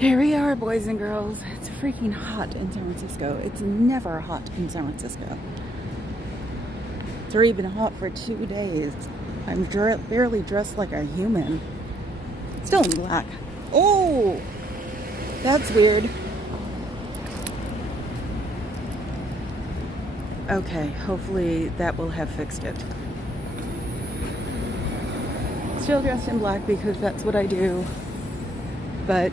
Here we are, boys and girls. It's freaking hot in San Francisco. It's never hot in San Francisco. It's already been hot for 2 days. I'm barely dressed like a human. Still in black. Oh, that's weird. Okay, hopefully that will have fixed it. Still dressed in black because that's what I do. But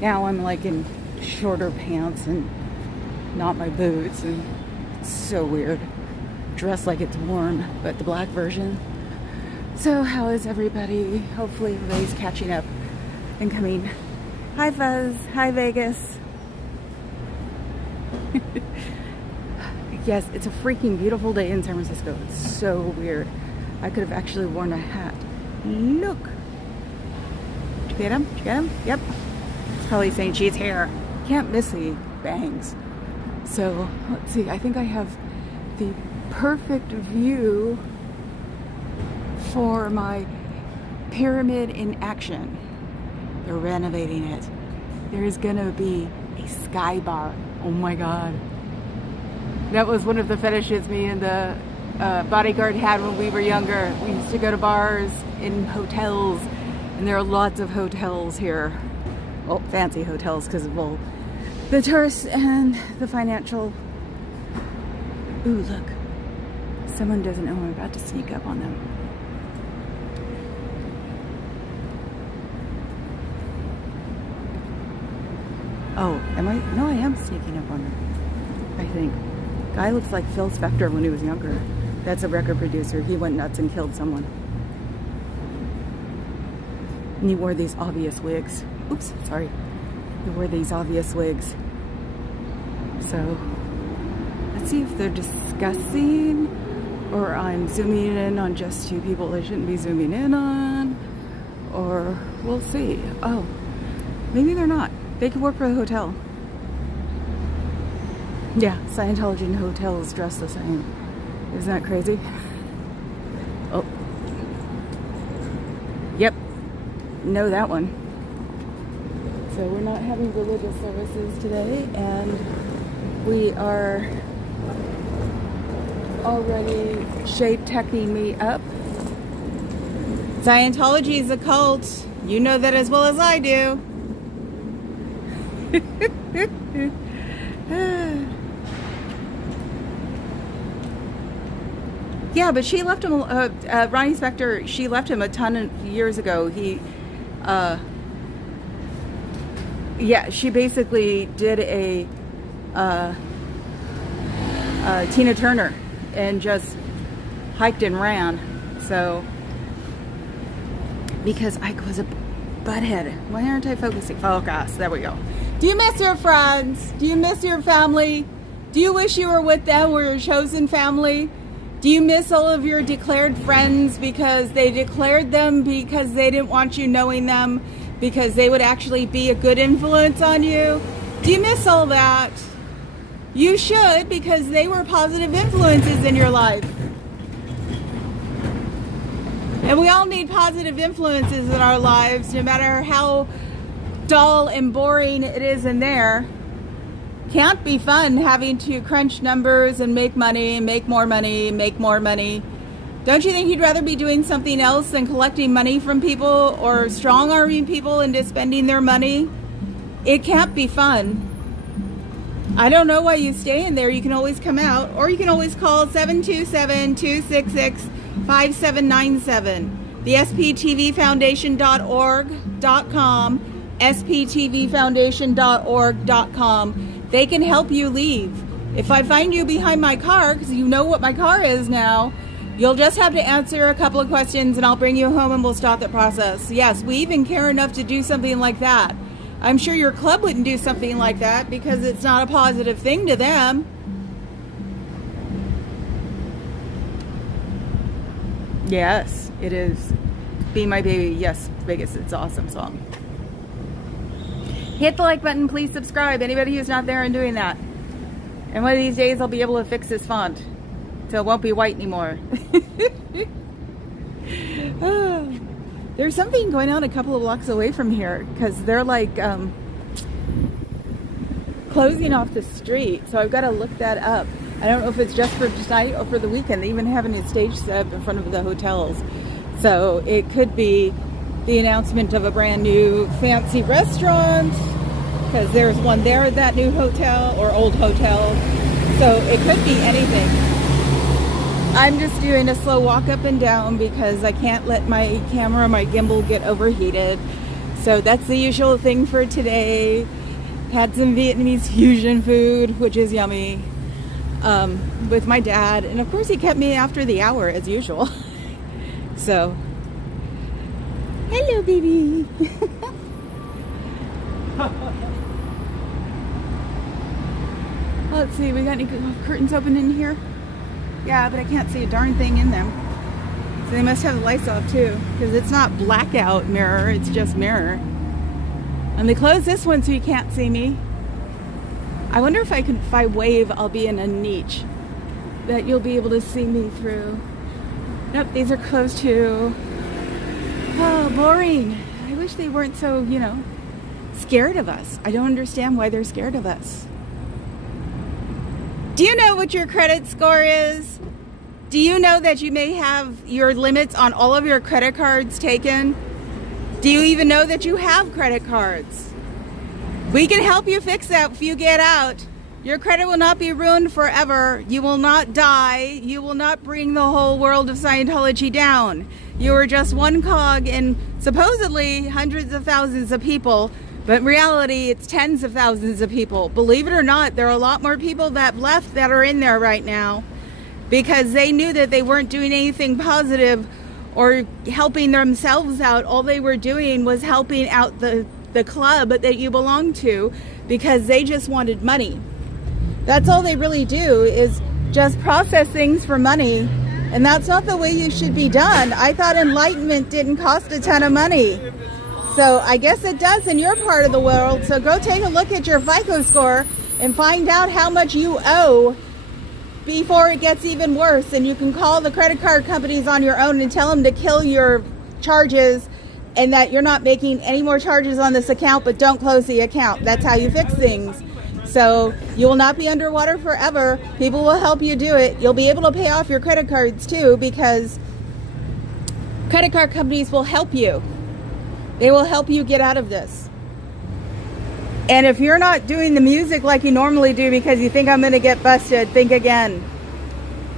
now I'm like in shorter pants and not my boots, and it's so weird. Dressed like it's warm, but the black version. So how is everybody? Hopefully everybody's catching up and coming. Hi Fuzz, hi Vegas. Yes, it's a freaking beautiful day in San Francisco. It's so weird. I could have actually worn a hat. Look. Did you get him? Did you get him? Yep. It's probably saying she's here. Can't miss the bangs. So let's see. I think I have the perfect view for my pyramid in action. They're renovating it. There's gonna be a sky bar. Oh my god. That was one of the fetishes me and the bodyguard had when we were younger. We used to go to bars in hotels, and there are lots of hotels here. Well, fancy hotels because of all the tourists and the financial. Ooh, look. Someone doesn't know I'm about to sneak up on them. Oh, am I? No, I am sneaking up on them, I think. Guy looks like Phil Spector when he was younger. That's a record producer. He went nuts and killed someone. And he wore these obvious wigs. Oops, sorry. He wore these obvious wigs. So, let's see if they're discussing, or I'm zooming in on just two people I shouldn't be zooming in on, or we'll see. Oh, maybe they're not. They could work for the hotel. Yeah, Scientology and hotels dress the same. Isn't that crazy? Oh. Yep. Know that one. So we're not having religious services today, and we are already shade-teching me up. Scientology is a cult. You know that as well as I do. Yeah, but she left him, Ronnie Spector, she left him a ton of years ago. Yeah, she basically did a Tina Turner and just hiked and ran. So, because I was a butthead. Why aren't I focusing? Focus, there we go. Do you miss your friends? Do you miss your family? Do you wish you were with them or your chosen family? Do you miss all of your declared friends because they declared them because they didn't want you knowing them, because they would actually be a good influence on you? Do you miss all that? You should, because they were positive influences in your life. And we all need positive influences in our lives, no matter how dull and boring it is in there. Can't be fun having to crunch numbers and make money and make more money and make more money. Don't you think you'd rather be doing something else than collecting money from people or strong-arming people into spending their money? It can't be fun. I don't know why you stay in there. You can always come out, or you can always call 727-266-5797. The sptvfoundation.org.com, sptvfoundation.org.com. They can help you leave. If I find you behind my car, because you know what my car is now, you'll just have to answer a couple of questions and I'll bring you home and we'll start the process. Yes, we even care enough to do something like that. I'm sure your club wouldn't do something like that because it's not a positive thing to them. Yes, it is. Be My Baby. Yes, Vegas. It's an awesome song. Hit the like button. Please subscribe. Anybody who's not there and doing that. And one of these days I'll be able to fix this font so it won't be white anymore. There's something going on a couple of blocks away from here because they're like closing off the street, so I've got to look that up. I don't know if it's just for tonight or for the weekend. They even have a new stage set up in front of the hotels. So it could be the announcement of a brand new fancy restaurant, because there's one there at that new hotel or old hotel. So it could be anything. I'm just doing a slow walk up and down because I can't let my camera, my gimbal, get overheated. So that's the usual thing for today. Had some Vietnamese fusion food, which is yummy, with my dad. And of course he kept me after the hour as usual. So, hello baby. Let's see, we got any curtains open in here? Yeah, but I can't see a darn thing in them. So they must have the lights off too, because it's not blackout mirror, it's just mirror. And they closed this one so you can't see me. I wonder if I wave, I'll be in a niche that you'll be able to see me through. Nope, these are closed too. Oh, boring. I wish they weren't so, you know, scared of us. I don't understand why they're scared of us. Do you know what your credit score is? Do you know that you may have your limits on all of your credit cards taken? Do you even know that you have credit cards? We can help you fix that if you get out. Your credit will not be ruined forever. You will not die. You will not bring the whole world of Scientology down. You are just one cog in supposedly hundreds of thousands of people, but in reality it's tens of thousands of people. Believe it or not, there are a lot more people that left that are in there right now because they knew that they weren't doing anything positive or helping themselves out. All they were doing was helping out the club that you belong to because they just wanted money. That's all they really do, is just process things for money. And that's not the way you should be done. I thought enlightenment didn't cost a ton of money. So I guess it does in your part of the world. So go take a look at your FICO score and find out how much you owe before it gets even worse. And you can call the credit card companies on your own and tell them to kill your charges and that you're not making any more charges on this account, but don't close the account. That's how you fix things. So you will not be underwater forever. People will help you do it. You'll be able to pay off your credit cards too, because credit card companies will help you. They will help you get out of this. And if you're not doing the music like you normally do because you think I'm going to get busted, think again.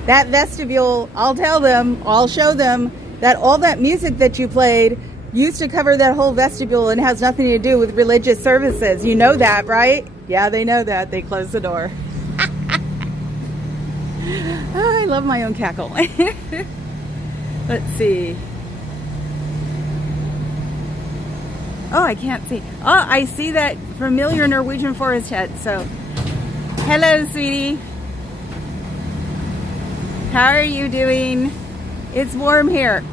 That vestibule, I'll tell them, I'll show them that all that music that you played used to cover that whole vestibule and has nothing to do with religious services. You know that, right? Yeah, they know that. They closed the door. Oh, I love my own cackle. Let's see. Oh, I can't see. Oh, I see that familiar Norwegian forest head. So, hello, sweetie. How are you doing? It's warm here.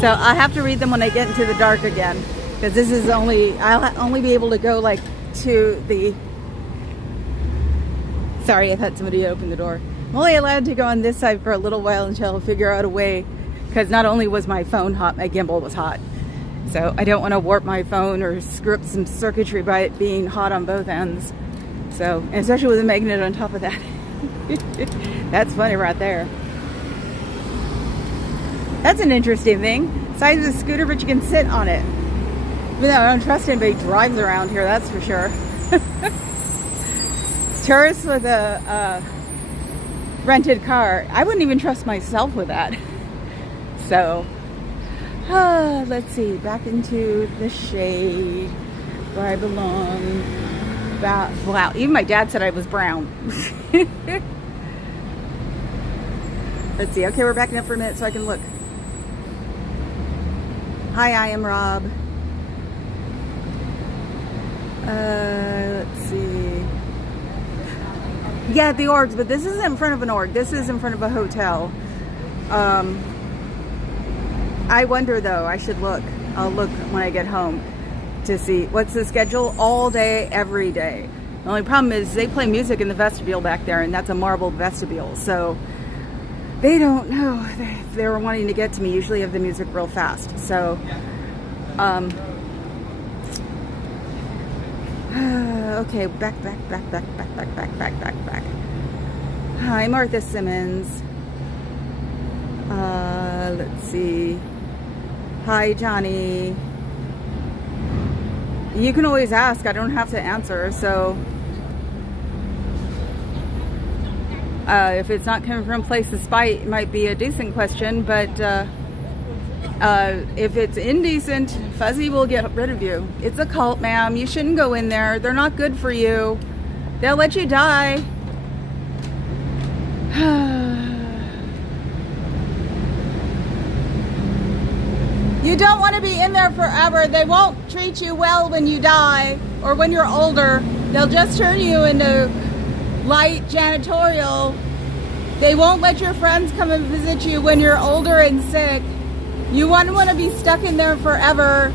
So I'll have to read them when I get into the dark again, because this is I'll only be able to go like to the, sorry, I've had somebody open the door. I'm only allowed to go on this side for a little while until I figure out a way, because not only was my phone hot, my gimbal was hot. So I don't want to warp my phone or screw up some circuitry by it being hot on both ends. So, and especially with a magnet on top of that. That's funny right there. That's an interesting thing. Size of a scooter, but you can sit on it. Even though I don't trust anybody drives around here, that's for sure. Tourists with a rented car. I wouldn't even trust myself with that. So, let's see. Back into the shade where I belong. Wow, even my dad said I was brown. Let's see. Okay, we're backing up for a minute so I can look. Hi, I am Rob. Let's see. Yeah, the orgs, but this isn't in front of an org. This is in front of a hotel. I wonder though, I should look. I'll look when I get home to see what's the schedule all day, every day. The only problem is they play music in the vestibule back there, and that's a marble vestibule. So they don't know. They were wanting to get to me. Usually have the music real fast. So, Okay, back. Hi, Martha Simmons. Let's see. Hi, Johnny. You can always ask. I don't have to answer. So, if it's not coming from a place of spite, it might be a decent question. But if it's indecent, Fuzzy will get rid of you. It's a cult, ma'am. You shouldn't go in there. They're not good for you. They'll let you die. You don't want to be in there forever. They won't treat you well when you die or when you're older. They'll just turn you into light janitorial. They won't let your friends come and visit you when you're older and sick. You wouldn't want to be stuck in there forever.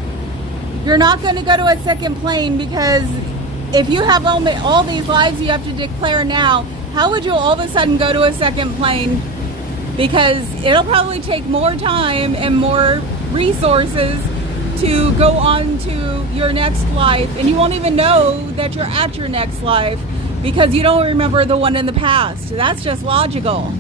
You're not going to go to a second plane, because if you have all these lives you have to declare now, how would you all of a sudden go to a second plane? Because it'll probably take more time and more resources to go on to your next life, and you won't even know that you're at your next life because you don't remember the one in the past. That's just logical.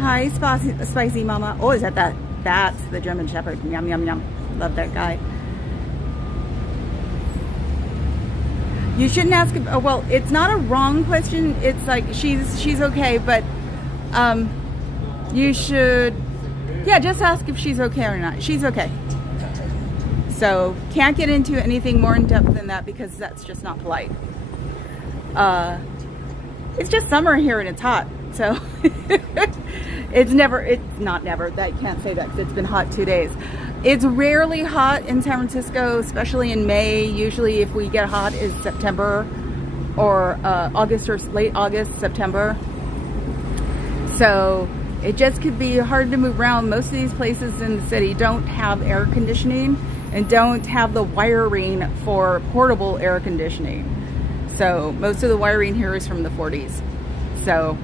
Hi, spicy mama. Oh, is that? That's the German Shepherd. Yum, yum, yum. Love that guy. You shouldn't ask. Well, it's not a wrong question. It's like she's okay, but you should, yeah, just ask if she's okay or not. She's okay. So can't get into anything more in depth than that because that's just not polite. It's just summer here and it's hot, so it's not never. I can't say that because it's been hot 2 days. It's rarely hot in San Francisco, especially in May. Usually if we get hot is September or August or late August, September. So it just could be hard to move around. Most of these places in the city don't have air conditioning and don't have the wiring for portable air conditioning. So most of the wiring here is from the 40s. So,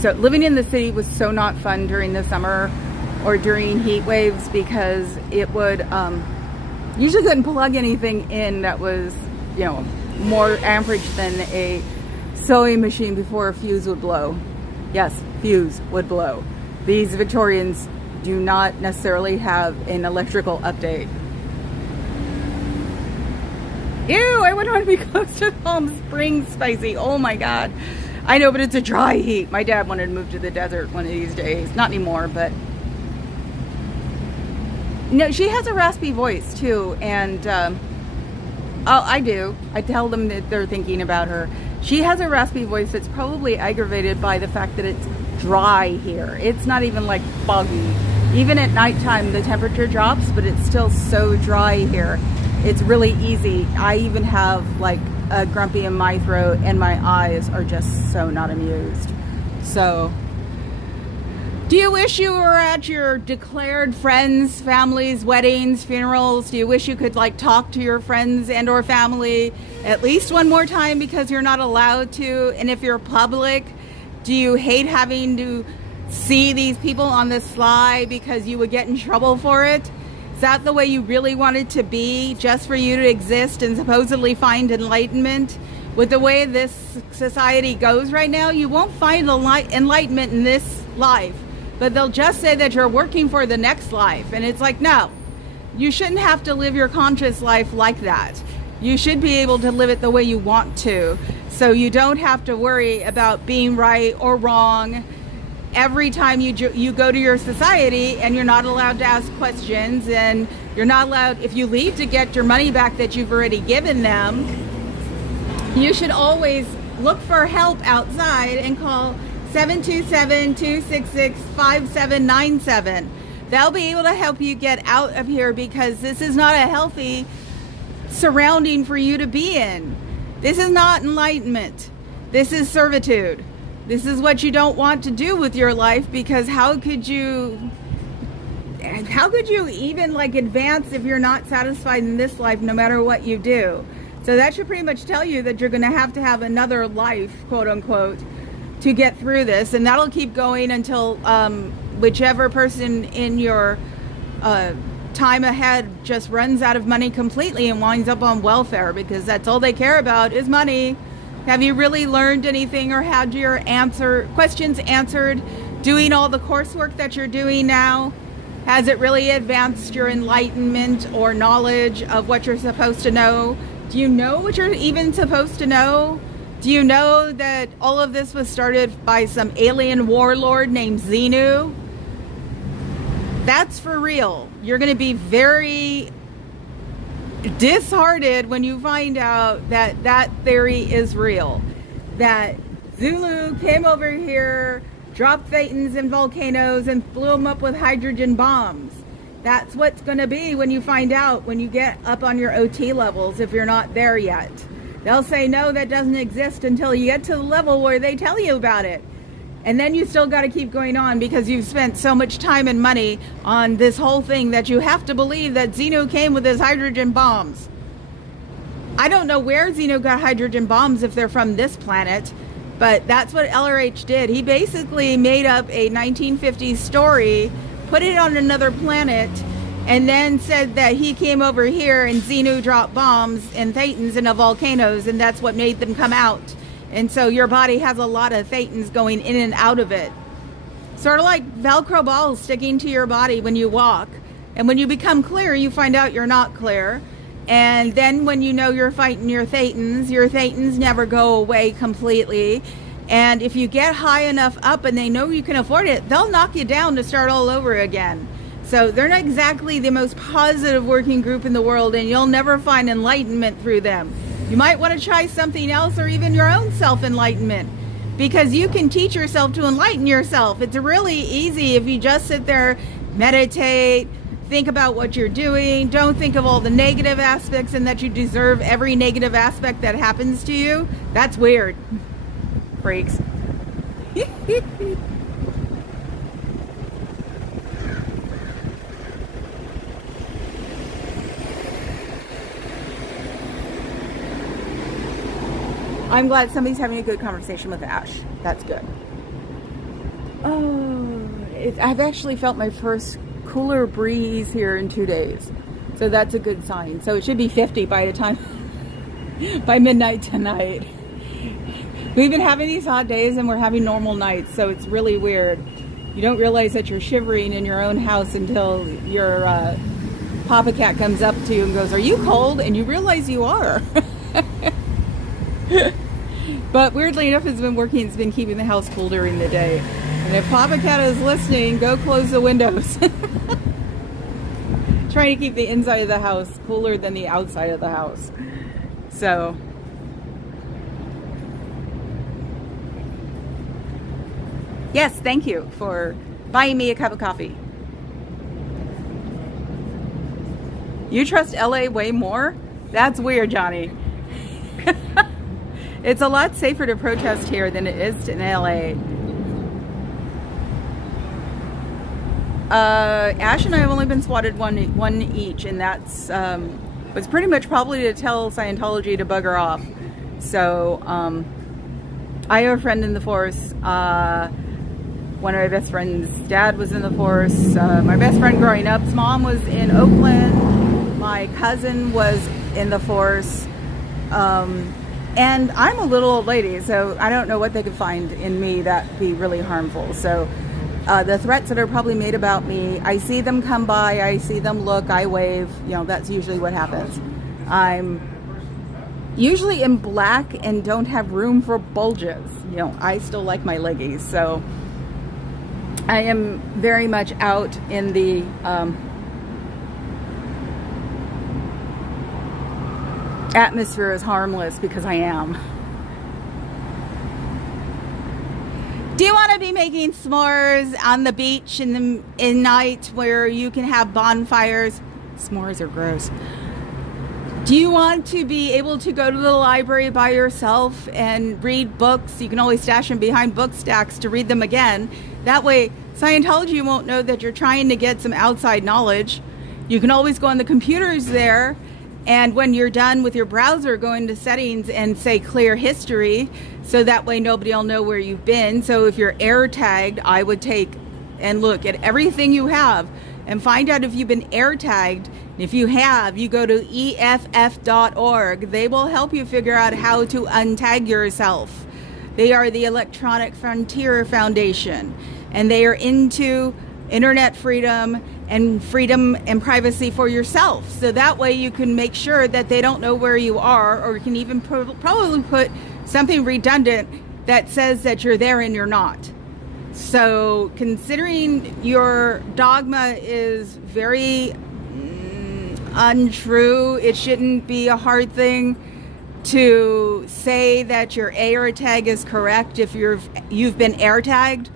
so living in the city was so not fun during the summer or during heat waves because it would, usually couldn't plug anything in that was, you know, more amperage than a sewing machine before a fuse would blow. Yes, fuse would blow. These Victorians do not necessarily have an electrical update. Ew, I wouldn't want to be close to Palm Springs, spicy. Oh my God. I know, but it's a dry heat. My dad wanted to move to the desert one of these days. Not anymore, but... No, she has a raspy voice too, and I do. I tell them that they're thinking about her. She has a raspy voice that's probably aggravated by the fact that it's dry here. It's not even like foggy. Even at nighttime, the temperature drops, but it's still so dry here. It's really easy. I even have like a grumpy in my throat, and my eyes are just so not amused. So, do you wish you were at your declared friends, families, weddings, funerals? Do you wish you could like talk to your friends and or family at least one more time because you're not allowed to? And if you're public, do you hate having to see these people on the sly because you would get in trouble for it? Is that the way you really want it to be, just for you to exist and supposedly find enlightenment? With the way this society goes right now, you won't find enlightenment in this life. But they'll just say that you're working for the next life. And it's like, no, you shouldn't have to live your conscious life like that. You should be able to live it the way you want to. So you don't have to worry about being right or wrong every time you go to your society, and you're not allowed to ask questions, and you're not allowed, if you leave to get your money back that you've already given them, you should always look for help outside and call 727-266-5797. They'll be able to help you get out of here, because this is not a healthy surrounding for you to be in. This is not enlightenment. This is servitude. This is what you don't want to do with your life, because how could you even like advance if you're not satisfied in this life, no matter what you do? So that should pretty much tell you that you're going to have another life, quote unquote, to get through this, and that'll keep going until whichever person in your time ahead just runs out of money completely and winds up on welfare, because that's all they care about is money. Have you really learned anything or had your questions answered doing all the coursework that you're doing now? Has it really advanced your enlightenment or knowledge of what you're supposed to know? Do you know what you're even supposed to know? Do you know that all of this was started by some alien warlord named Xenu? That's for real. You're going to be very disheartened when you find out that that theory is real. That Zulu came over here, dropped thetans in volcanoes, and blew them up with hydrogen bombs. That's what's going to be when you find out, when you get up on your OT levels, if you're not there yet. They'll say, no, that doesn't exist, until you get to the level where they tell you about it. And then you still got to keep going on, because you've spent so much time and money on this whole thing that you have to believe that Xenu came with his hydrogen bombs. I don't know where Xenu got hydrogen bombs if they're from this planet, but that's what LRH did. He basically made up a 1950s story, put it on another planet, and then said that he came over here and Xenu dropped bombs and thetans into volcanoes, and that's what made them come out. And so your body has a lot of thetans going in and out of it. Sort of like Velcro balls sticking to your body when you walk. And when you become clear, you find out you're not clear. And then when you know you're fighting your thetans never go away completely. And if you get high enough up and they know you can afford it, they'll knock you down to start all over again. So they're not exactly the most positive working group in the world, and you'll never find enlightenment through them. You might want to try something else, or even your own self-enlightenment, because you can teach yourself to enlighten yourself. It's really easy if you just sit there, meditate, think about what you're doing, don't think of all the negative aspects and that you deserve every negative aspect that happens to you. That's weird. Freaks. I'm glad somebody's having a good conversation with Ash. That's good. Oh, I've actually felt my first cooler breeze here in 2 days. So that's a good sign. So it should be 50 by the time, by midnight tonight. We've been having these hot days and we're having normal nights. So it's really weird. You don't realize that you're shivering in your own house until your Papa Cat comes up to you and goes, "Are you cold?" And you realize you are. But weirdly enough, it's been working. It's been keeping the house cool during the day. And if Papa Cat is listening, go close the windows. Trying to keep the inside of the house cooler than the outside of the house. So yes, thank you for buying me a cup of coffee. You trust LA way more? That's weird, Johnny. It's a lot safer to protest here than it is in LA. Ash and I have only been swatted one each, and that's was pretty much probably to tell Scientology to bugger off. So I have a friend in the force. One of my best friend's dad was in the force. My best friend growing up's mom was in Oakland. My cousin was in the force. And I'm a little old lady, so I don't know what they could find in me that'd be really harmful. So the threats that are probably made about me, I see them come by, I see them look, I wave. You know, that's usually what happens. I'm usually in black and don't have room for bulges. You know, I still like my leggies, so I am very much out in the atmosphere is harmless, because I am. Do you want to be making s'mores on the beach in night where you can have bonfires? S'mores are gross. Do you want to be able to go to the library by yourself and read books? You can always stash them behind book stacks to read them again. That way Scientology won't know that you're trying to get some outside knowledge. You can always go on the computers there, and when you're done with your browser, go into settings and say clear history, so that way nobody will know where you've been. So if you're air tagged, I would take and look at everything you have and find out if you've been air tagged. If you have, you go to EFF.org. They will help you figure out how to untag yourself. They are the Electronic Frontier Foundation, and they are into internet freedom and privacy for yourself. So that way you can make sure that they don't know where you are, or you can even probably put something redundant that says that you're there and you're not. So considering your dogma is very untrue, it shouldn't be a hard thing to say that your air tag is correct if you've been air tagged.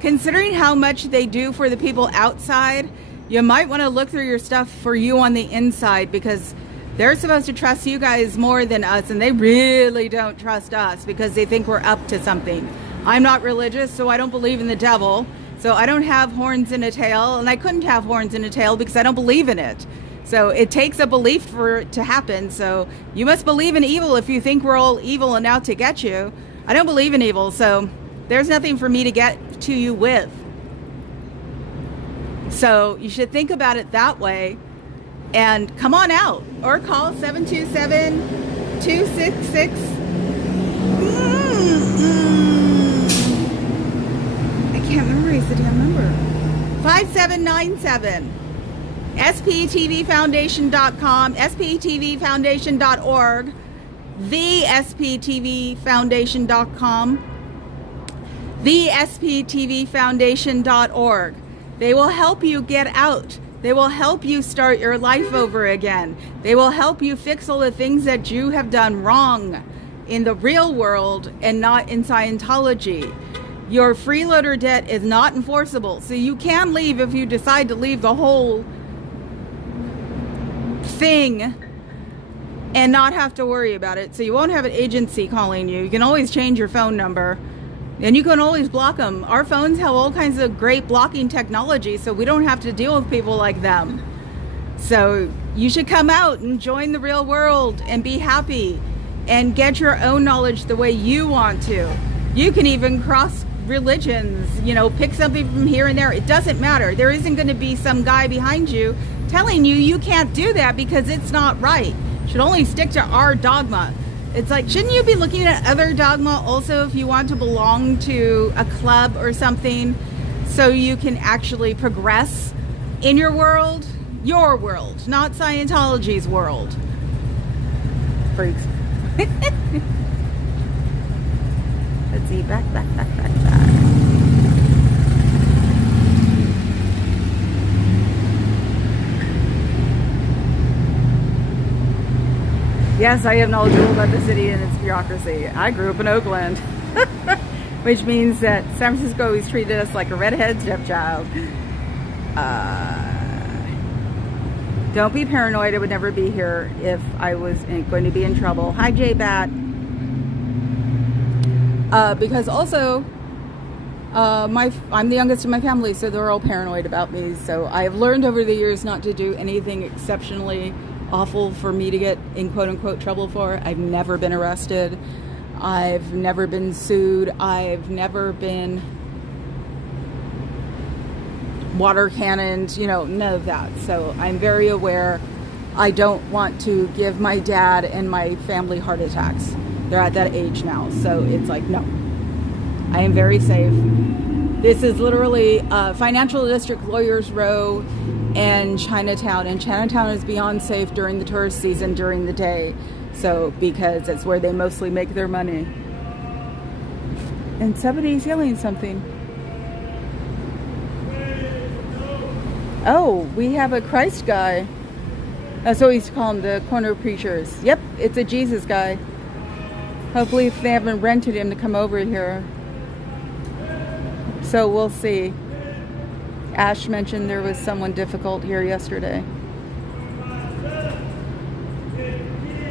Considering how much they do for the people outside, you might want to look through your stuff for you on the inside, because they're supposed to trust you guys more than us, and they really don't trust us because they think we're up to something. I'm not religious, so I don't believe in the devil, so I don't have horns in a tail, and I couldn't have horns in a tail because I don't believe in it. So it takes a belief for it to happen. So you must believe in evil if you think we're all evil and out to get you. I don't believe in evil, so there's nothing for me to get to you with. So you should think about it that way and come on out, or call 727-266. I can't memorize the damn number. 5797. SPTVFoundation.com, SPTVFoundation.org, SPTVFoundation.com, SPTVFoundation.org. They will help you get out. They will help you start your life over again. They will help you fix all the things that you have done wrong in the real world and not in Scientology. Your freeloader debt is not enforceable, so you can leave if you decide to leave the whole thing and not have to worry about it. So you won't have an agency calling you. You can always change your phone number, and you can always block them. Our phones have all kinds of great blocking technology, so we don't have to deal with people like them. So you should come out and join the real world and be happy and get your own knowledge the way you want to. You can even cross religions, pick something from here and there. It doesn't matter. There isn't going to be some guy behind you telling you can't do that because it's not right. You should only stick to our dogma. It's like, shouldn't you be looking at other dogma also if you want to belong to a club or something, so you can actually progress in your world, not Scientology's world. Freaks. Let's see, back. Yes, I am knowledgeable about the city and its bureaucracy. I grew up in Oakland, which means that San Francisco always treated us like a redhead stepchild. Don't be paranoid. I would never be here if I was going to be in trouble. Hi, J-Bat. Because also, I'm the youngest in my family, so they're all paranoid about me. So I have learned over the years not to do anything exceptionally awful for me to get in quote-unquote trouble for. I've never been arrested. I've never been sued. I've never been water cannoned, none of that. So I'm very aware. I don't want to give my dad and my family heart attacks. They're at that age now. So it's like, no, I am very safe. This is literally Financial District Lawyers Row and Chinatown. And Chinatown is beyond safe during the tourist season during the day. So, because it's where they mostly make their money. And somebody's yelling something. Oh, we have a Christ guy. That's what we used to call them, the corner preachers. Yep, it's a Jesus guy. Hopefully if they haven't rented him to come over here. So we'll see. Ash mentioned there was someone difficult here yesterday.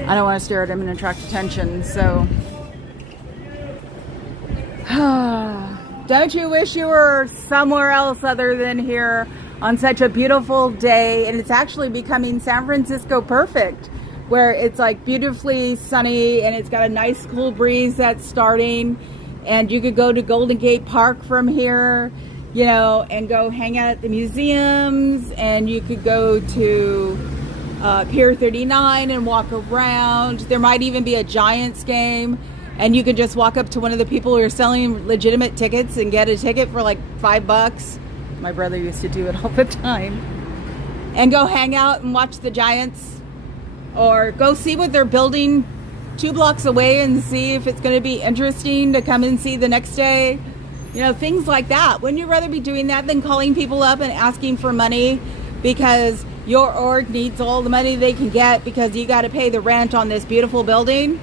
I don't want to stare at him and attract attention, so. Don't you wish you were somewhere else other than here on such a beautiful day? And it's actually becoming San Francisco perfect. where it's like beautifully sunny and it's got a nice cool breeze that's starting, and you could go to Golden Gate Park from here, you know, and go hang out at the museums, and you could go to Pier 39 and walk around. There might even be a Giants game, and you could just walk up to one of the people who are selling legitimate tickets and get a ticket for like $5. My brother used to do it all the time. And go hang out and watch the Giants, or go see what they're building 2 blocks away and see if it's going to be interesting to come and see the next day. You know, things like that. Wouldn't you rather be doing that than calling people up and asking for money because your org needs all the money they can get because you got to pay the rent on this beautiful building?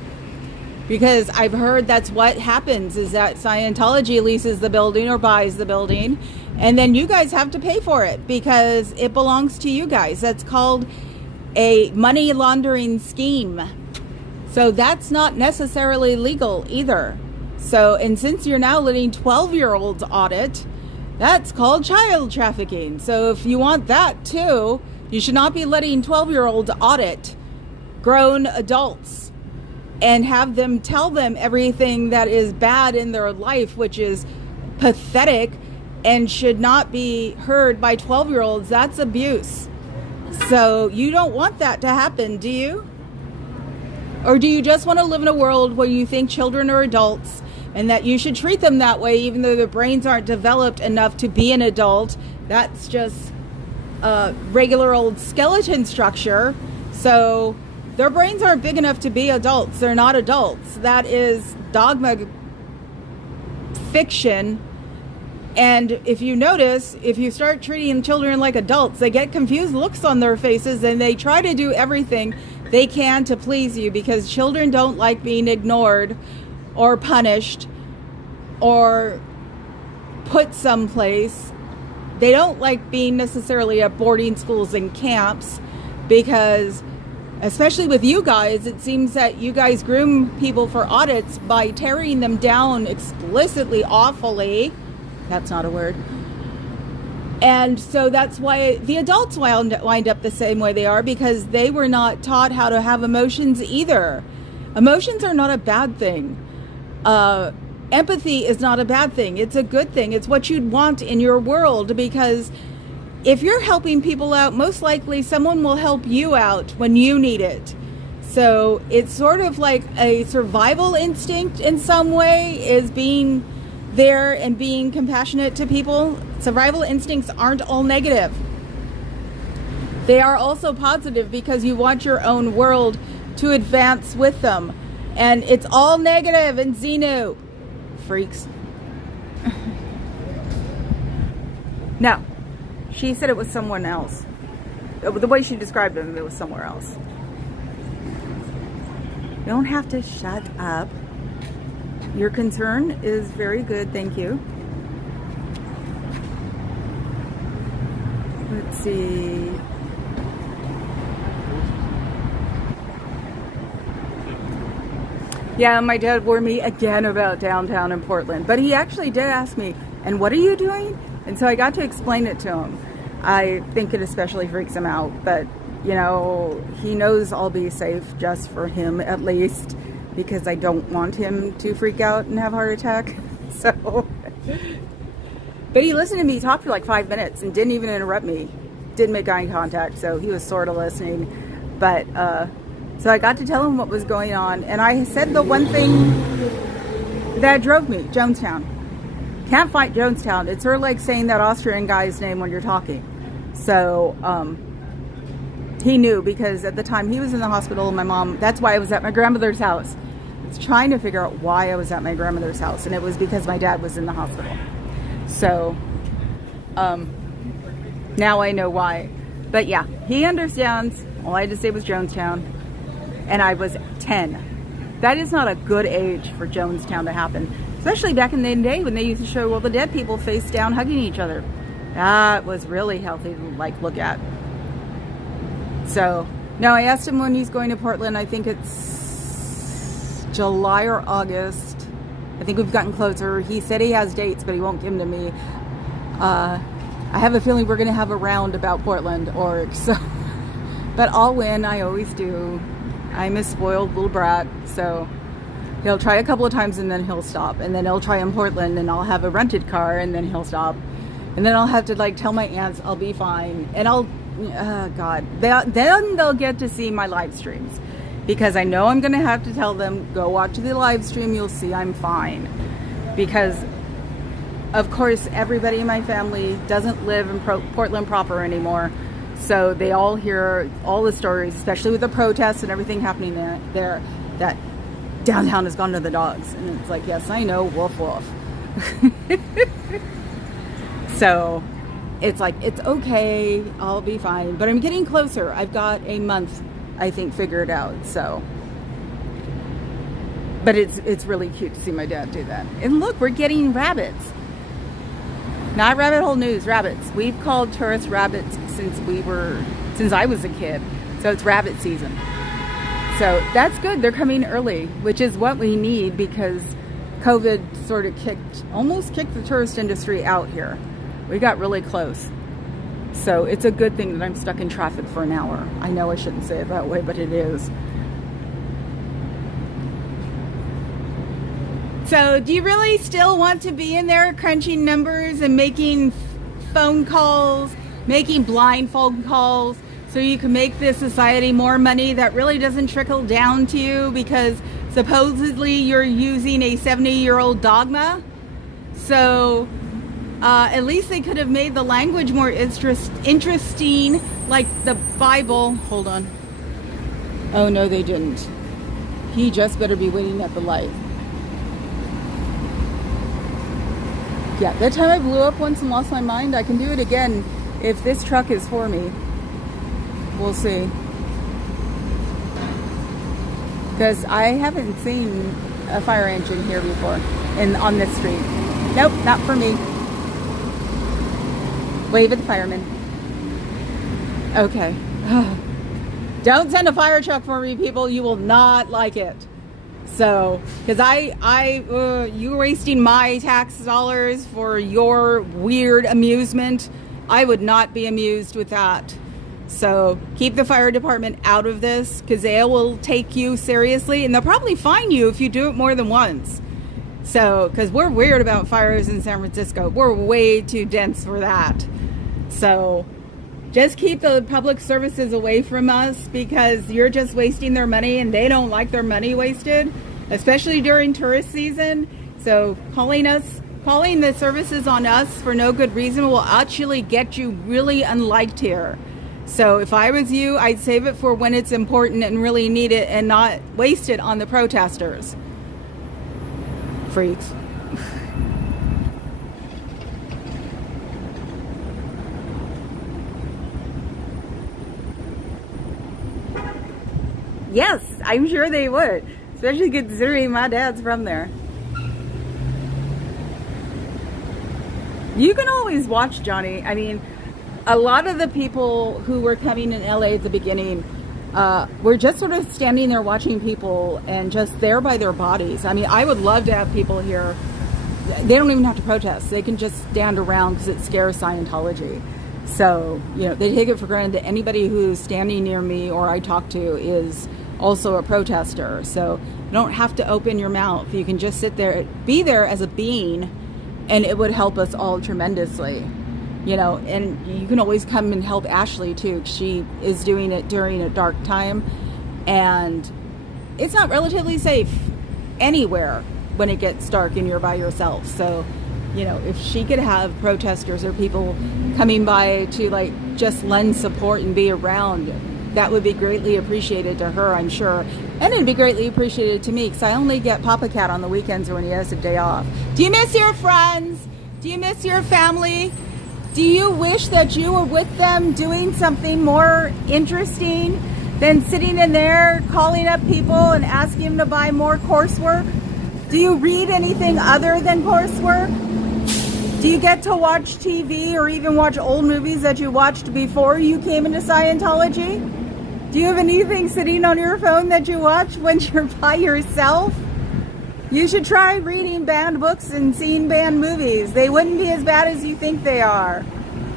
Because I've heard that's what happens, is that Scientology leases the building or buys the building, and then you guys have to pay for it because it belongs to you guys. That's called a money laundering scheme. So that's not necessarily legal either. So, and since you're now letting 12-year-olds audit, that's called child trafficking. So if you want that too, you should not be letting 12-year-olds audit grown adults and have them tell them everything that is bad in their life, which is pathetic and should not be heard by 12-year-olds. That's abuse. So you don't want that to happen, do you? Or do you just want to live in a world where you think children are adults and that you should treat them that way even though their brains aren't developed enough to be an adult? That's just a regular old skeleton structure. So their brains aren't big enough to be adults. They're not adults. That is dogma fiction. And if you notice, if you start treating children like adults, they get confused looks on their faces and they try to do everything they can to please you, because children don't like being ignored or punished or put someplace. They don't like being necessarily at boarding schools and camps, because especially with you guys, it seems that you guys groom people for audits by tearing them down explicitly, awfully. That's not a word. And so that's why the adults wind up the same way they are, because they were not taught how to have emotions either. Emotions are not a bad thing. Empathy is not a bad thing. It's a good thing. It's what you'd want in your world, because if you're helping people out, most likely someone will help you out when you need it. So it's sort of like a survival instinct in some way, is being there and being compassionate to people. Survival instincts aren't all negative. They are also positive, because you want your own world to advance with them. And it's all negative in Xenu, freaks. No, she said it was someone else. The way she described them, it was somewhere else. You don't have to shut up. Your concern is very good, thank you. Let's see. Yeah, my dad warned me again about downtown in Portland, but he actually did ask me, and what are you doing? And so I got to explain it to him. I think it especially freaks him out, but you know, he knows I'll be safe just for him at least, because I don't want him to freak out and have a heart attack. So, but he listened to me talk for like 5 minutes and didn't even interrupt me. Didn't make eye contact, so he was sort of listening. But, so I got to tell him what was going on. And I said the one thing that drove me, Jonestown. Can't fight Jonestown. It's sort of like saying that Austrian guy's name when you're talking. So, he knew, because at the time he was in the hospital, and my mom, that's why I was at my grandmother's house. I was trying to figure out why I was at my grandmother's house, and it was because my dad was in the hospital. So, now I know why. But yeah, he understands. All I had to say was Jonestown, and I was 10. That is not a good age for Jonestown to happen, especially back in the day when they used to show all the dead people face down hugging each other. That was really healthy to like look at. So, now I asked him when he's going to Portland. I think it's July or August. I think we've gotten closer. He said he has dates, but he won't give them to me. I have a feeling we're going to have a round about Portland org. So, but I'll win. I always do. I'm a spoiled little brat, so he'll try a couple of times and then he'll stop. And then he'll try in Portland and I'll have a rented car and then he'll stop. And then I'll have to like tell my aunts I'll be fine. And God, then they'll get to see my live streams. Because I know I'm going to have to tell them, go watch the live stream, you'll see I'm fine. Because, of course, everybody in my family doesn't live in Portland proper anymore. So they all hear all the stories, especially with the protests and everything happening there that downtown has gone to the dogs. And it's like, yes, I know, woof, woof. So it's like, it's okay, I'll be fine. But I'm getting closer. I've got a month, I think, figured out. So, but it's really cute to see my dad do that. And look, we're getting rabbits. Not rabbit hole news, rabbits. We've called tourists rabbits since I was a kid. So it's rabbit season. So that's good. They're coming early, which is what we need because COVID sort of almost kicked the tourist industry out here. We got really close. So it's a good thing that I'm stuck in traffic for an hour. I know I shouldn't say it that way, but it is. So do you really still want to be in there crunching numbers and making phone calls, making blind phone calls so you can make this society more money that really doesn't trickle down to you because supposedly you're using a 70-year-old dogma? So at least they could have made the language more interesting, like the Bible. Hold on. Oh, no, they didn't. He just better be waiting at the light. Yeah, that time I blew up once and lost my mind. I can do it again if this truck is for me. We'll see. Because I haven't seen a fire engine here before on this street. Nope, not for me. Wave at the fireman. Okay. Don't send a fire truck for me, people. You will not like it. So, because you're wasting my tax dollars for your weird amusement. I would not be amused with that. So keep the fire department out of this because they will take you seriously and they'll probably fine you if you do it more than once. So, because we're weird about fires in San Francisco. We're way too dense for that. So just keep the public services away from us because you're just wasting their money and they don't like their money wasted, especially during tourist season. So calling the services on us for no good reason will actually get you really unliked here. So if I was you, I'd save it for when it's important and really need it and not waste it on the protesters. Freaks. Yes, I'm sure they would, especially considering my dad's from there. You can always watch Johnny. I mean, a lot of the people who were coming in LA at the beginning were just sort of standing there watching people and just there by their bodies. I mean, I would love to have people here. They don't even have to protest. They can just stand around because it scares Scientology. So, they take it for granted that anybody who's standing near me or I talk to is also a protester. So you don't have to open your mouth. You can just sit there, be there as a being, and it would help us all tremendously. And you can always come and help Ashley too. She is doing it during a dark time, and it's not relatively safe anywhere when it gets dark and you're by yourself. So, if she could have protesters or people coming by to just lend support and be around, that would be greatly appreciated to her, I'm sure. And it'd be greatly appreciated to me because I only get Papa Cat on the weekends or when he has a day off. Do you miss your friends? Do you miss your family? Do you wish that you were with them doing something more interesting than sitting in there calling up people and asking them to buy more coursework? Do you read anything other than coursework? Do you get to watch TV or even watch old movies that you watched before you came into Scientology? Do you have anything sitting on your phone that you watch when you're by yourself? You should try reading banned books and seeing banned movies. They wouldn't be as bad as you think they are.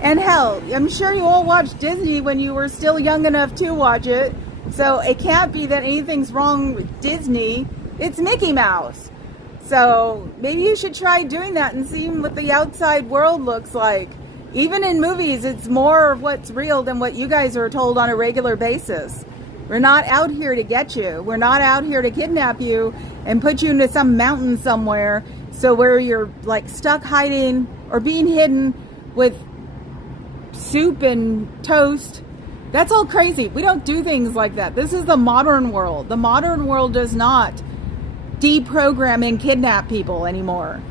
And hell, I'm sure you all watched Disney when you were still young enough to watch it. So it can't be that anything's wrong with Disney. It's Mickey Mouse. So maybe you should try doing that and see what the outside world looks like. Even in movies, it's more of what's real than what you guys are told on a regular basis. We're not out here to get you. We're not out here to kidnap you and put you into some mountain somewhere, so where you're like stuck hiding or being hidden with soup and toast. That's all crazy. We don't do things like that. This is the modern world. The modern world does not deprogram and kidnap people anymore.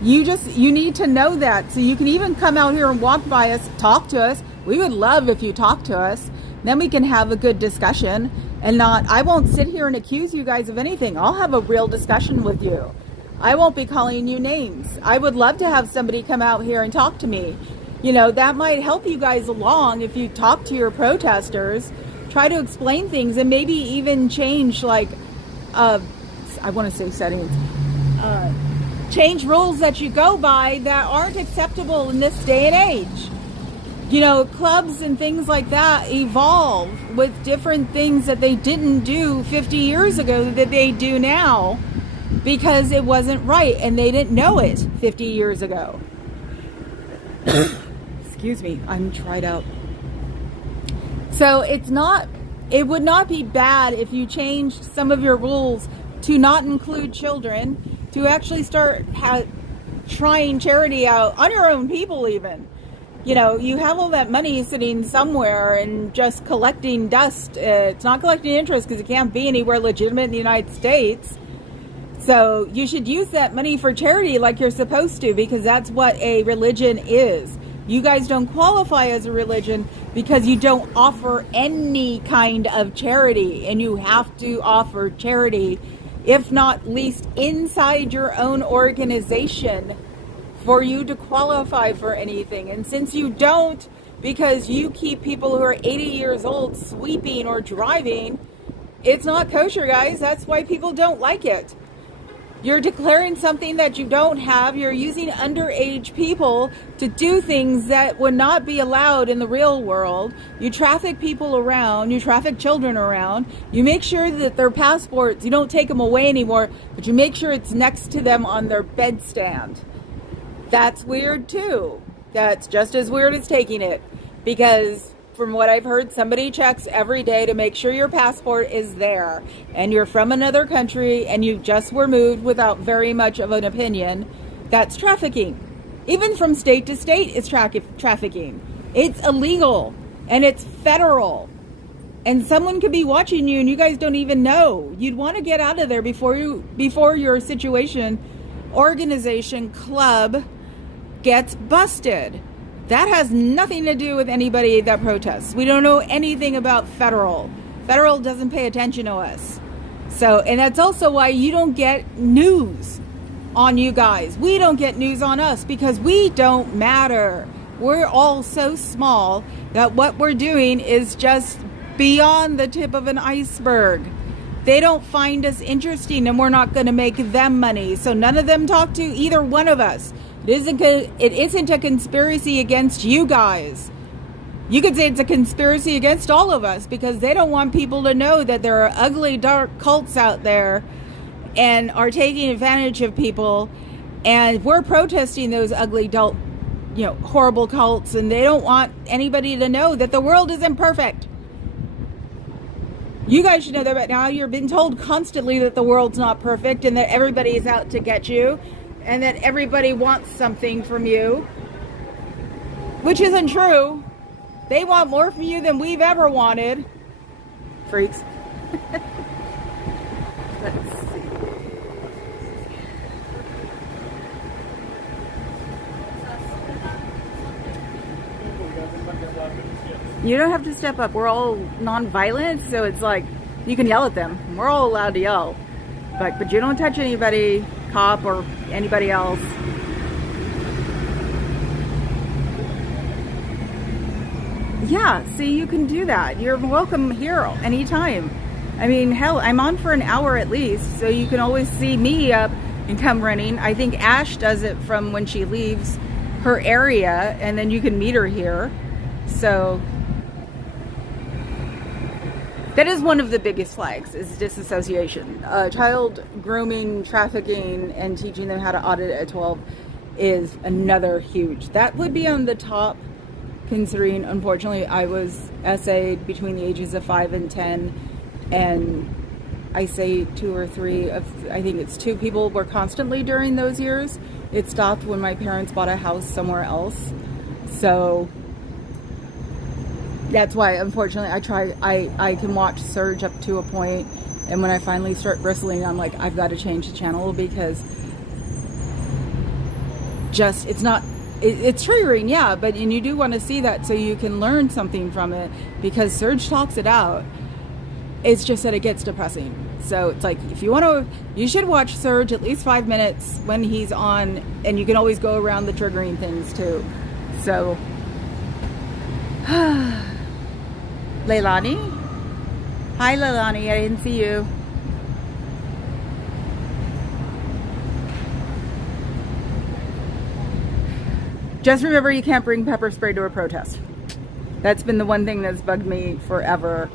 You need to know that. So you can even come out here and walk by us, talk to us. We would love if you talk to us. Then we can have a good discussion and I won't sit here and accuse you guys of anything. I'll have a real discussion with you. I won't be calling you names. I would love to have somebody come out here and talk to me. You know, that might help you guys along if you talk to your protesters, try to explain things and maybe even change I want to say settings. Change rules that you go by that aren't acceptable in this day and age. You know, clubs and things like that evolve with different things that they didn't do 50 years ago that they do now because it wasn't right and they didn't know it 50 years ago. Excuse me, I'm tried out. So it would not be bad if you changed some of your rules to not include children, to actually start trying charity out on your own people even. You know, you have all that money sitting somewhere and just collecting dust. It's not collecting interest because it can't be anywhere legitimate in the United States. So you should use that money for charity like you're supposed to, because that's what a religion is. You guys don't qualify as a religion because you don't offer any kind of charity, and you have to offer charity, if not least inside your own organization, for you to qualify for anything. And since you don't, because you keep people who are 80 years old sweeping or driving, it's not kosher, guys. That's why people don't like it. You're declaring something that you don't have. You're using underage people to do things that would not be allowed in the real world. You traffic people around. You traffic children around. You make sure that their passports, you don't take them away anymore, but you make sure it's next to them on their bedstand. That's weird too. That's just as weird as taking it. Because from what I've heard, somebody checks every day to make sure your passport is there and you're from another country and you just were moved without very much of an opinion. That's trafficking. Even from state to state, it's trafficking. It's illegal and it's federal. And someone could be watching you and you guys don't even know. You'd want to get out of there before your situation, organization, club gets busted. That has nothing to do with anybody that protests. We don't know anything about federal. Federal doesn't pay attention to us. So, and that's also why you don't get news on you guys. We don't get news on us because we don't matter. We're all so small that what we're doing is just beyond the tip of an iceberg. They don't find us interesting and we're not going to make them money. So none of them talk to either one of us. It isn't a conspiracy against you guys. You could say it's a conspiracy against all of us because they don't want people to know that there are ugly, dark cults out there and are taking advantage of people. And we're protesting those ugly, dark, horrible cults. And they don't want anybody to know that the world isn't perfect. You guys should know that right now. You've been told constantly that the world's not perfect and that everybody is out to get you. And that everybody wants something from you, which isn't true. They want more from you than we've ever wanted. Freaks. Let's see. You don't have to step up. We're all non-violent, so it's like you can yell at them. We're all allowed to yell. But you don't touch anybody, cop or anybody else. Yeah, see, you can do that. You're welcome here anytime. I mean, hell, I'm on for an hour at least, so you can always see me up and come running. I think Ash does it from when she leaves her area, and then you can meet her here. So That is one of the biggest flags, is disassociation. Child grooming, trafficking, and teaching them how to audit at 12 is another huge. That would be on the top, considering, unfortunately, I was SA'd between the ages of 5 and 10, and I say 2 or 3 of, I think it's 2 people were constantly during those years. It stopped when my parents bought a house somewhere else. So that's why, unfortunately, I can watch Surge up to a point, and when I finally start bristling, I'm like, I've got to change the channel, because just, it's triggering, yeah, but, and you do want to see that so you can learn something from it, because Surge talks it out. It's just that it gets depressing. So it's like, if you want to, you should watch Surge at least 5 minutes when he's on, and you can always go around the triggering things too. So Leilani? Hi, Leilani. I didn't see you. Just remember, you can't bring pepper spray to a protest. That's been the one thing that's bugged me forever,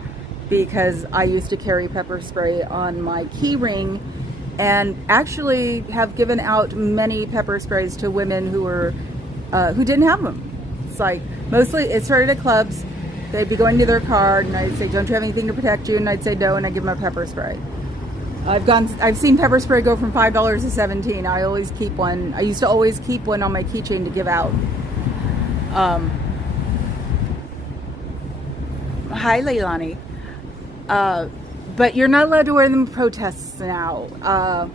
because I used to carry pepper spray on my key ring, and actually have given out many pepper sprays to women who were who didn't have them. It's like, mostly it started at clubs. They'd be going to their car, and I'd say, "Don't you have anything to protect you?" And I'd say no, and I'd give them a pepper spray. I've seen pepper spray go from $5 to $17. I always keep one. I used to always keep one on my keychain to give out. Hi, Leilani. But you're not allowed to wear them in protests now.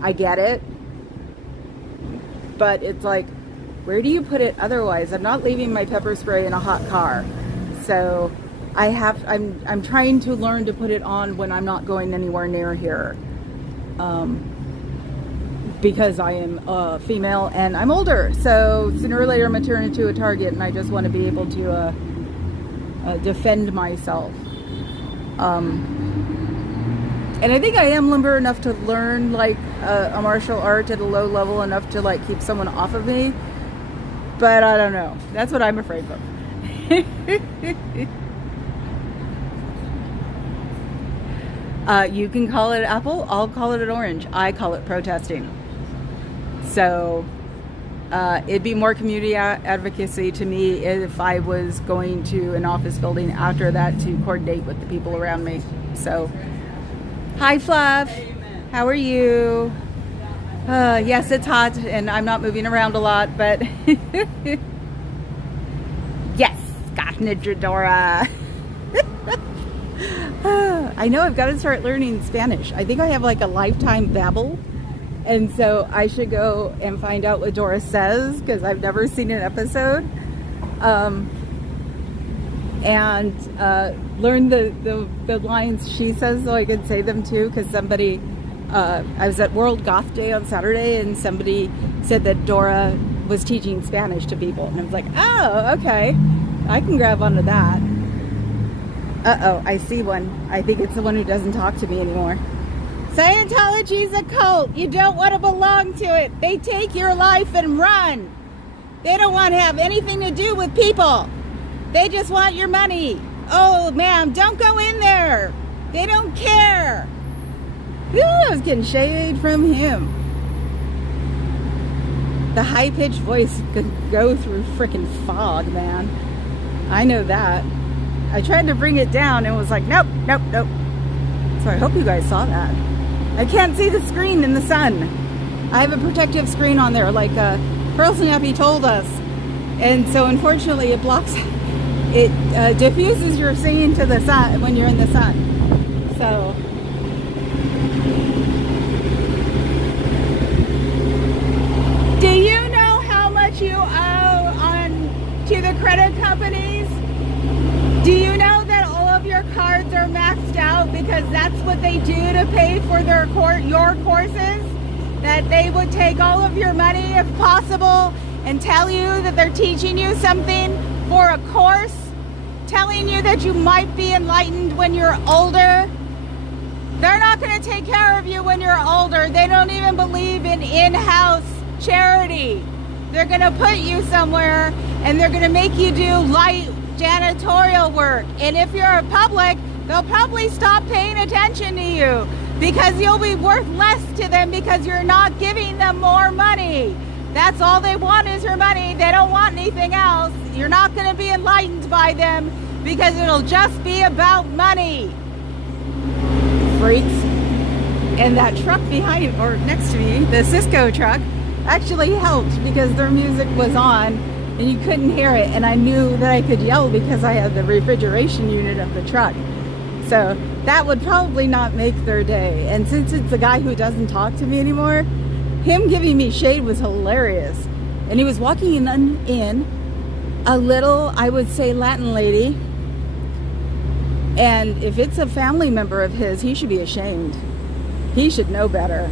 I get it, but it's like, where do you put it otherwise? I'm not leaving my pepper spray in a hot car, so I'm trying to learn to put it on when I'm not going anywhere near here, because I am female and I'm older, so sooner or later I'm gonna turn into a target, and I just want to be able to defend myself. And I think I am limber enough to learn like a martial art at a low level enough to like keep someone off of me, but I don't know. That's what I'm afraid of. You can call it apple, I'll call it an orange. I call it protesting. So it'd be more community advocacy to me if I was going to an office building after that to coordinate with the people around me. So, hi Fluff, how are you? Yes, it's hot and I'm not moving around a lot, but yes, Scott Dora. I know I've got to start learning Spanish. I think I have like a lifetime babble, and so I should go and find out what Dora says, because I've never seen an episode, and learn the lines she says so I can say them too, because somebody, I was at World Goth Day on Saturday, and somebody said that Dora was teaching Spanish to people, and I was like, oh, okay, I can grab onto that. Uh-oh, I see one. I think it's the one who doesn't talk to me anymore. Scientology's a cult. You don't want to belong to it. They take your life and run. They don't want to have anything to do with people. They just want your money. Oh, ma'am, don't go in there. They don't care. Ooh, I was getting shade from him. The high-pitched voice could go through freaking fog, man. I know that. I tried to bring it down and was like, nope, nope, nope. So I hope you guys saw that. I can't see the screen in the sun. I have a protective screen on there, like Pearl Snappy told us. And so unfortunately it blocks, it diffuses your scene to the sun when you're in the sun. So. Do you know how much you owe to the credit companies? Do you know that all of your cards are maxed out because that's what they do to pay for your courses? That they would take all of your money if possible and tell you that they're teaching you something for a course, telling you that you might be enlightened when you're older. They're not going to take care of you when you're older. They don't even believe in in-house charity. They're going to put you somewhere and they're going to make you do light janitorial work, and if you're a public, they'll probably stop paying attention to you because you'll be worth less to them because you're not giving them more money. That's all they want is your money. They don't want anything else. You're not going to be enlightened by them because it'll just be about money. Freaks. And that truck behind or next to me, the Cisco truck, actually helped because their music was on and you couldn't hear it. And I knew that I could yell because I had the refrigeration unit of the truck. So that would probably not make their day. And since it's the guy who doesn't talk to me anymore, him giving me shade was hilarious. And he was walking in a little, I would say, Latin lady. And if it's a family member of his, he should be ashamed. He should know better.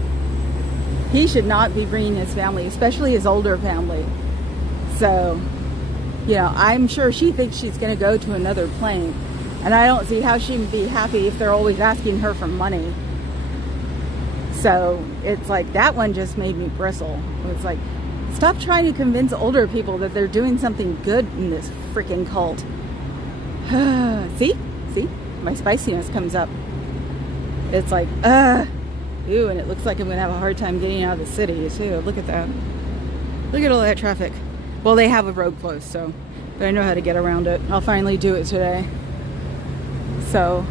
He should not be bringing his family, especially his older family. So, you know, I'm sure she thinks she's going to go to another plane. And I don't see how she would be happy if they're always asking her for money. So it's like that one just made me bristle. It's like, stop trying to convince older people that they're doing something good in this freaking cult. See? My spiciness comes up. It's like, ew, and it looks like I'm gonna have a hard time getting out of the city too. Look at that. Look at all that traffic. Well, they have a road closed, so, but I know how to get around it. I'll finally do it today. So,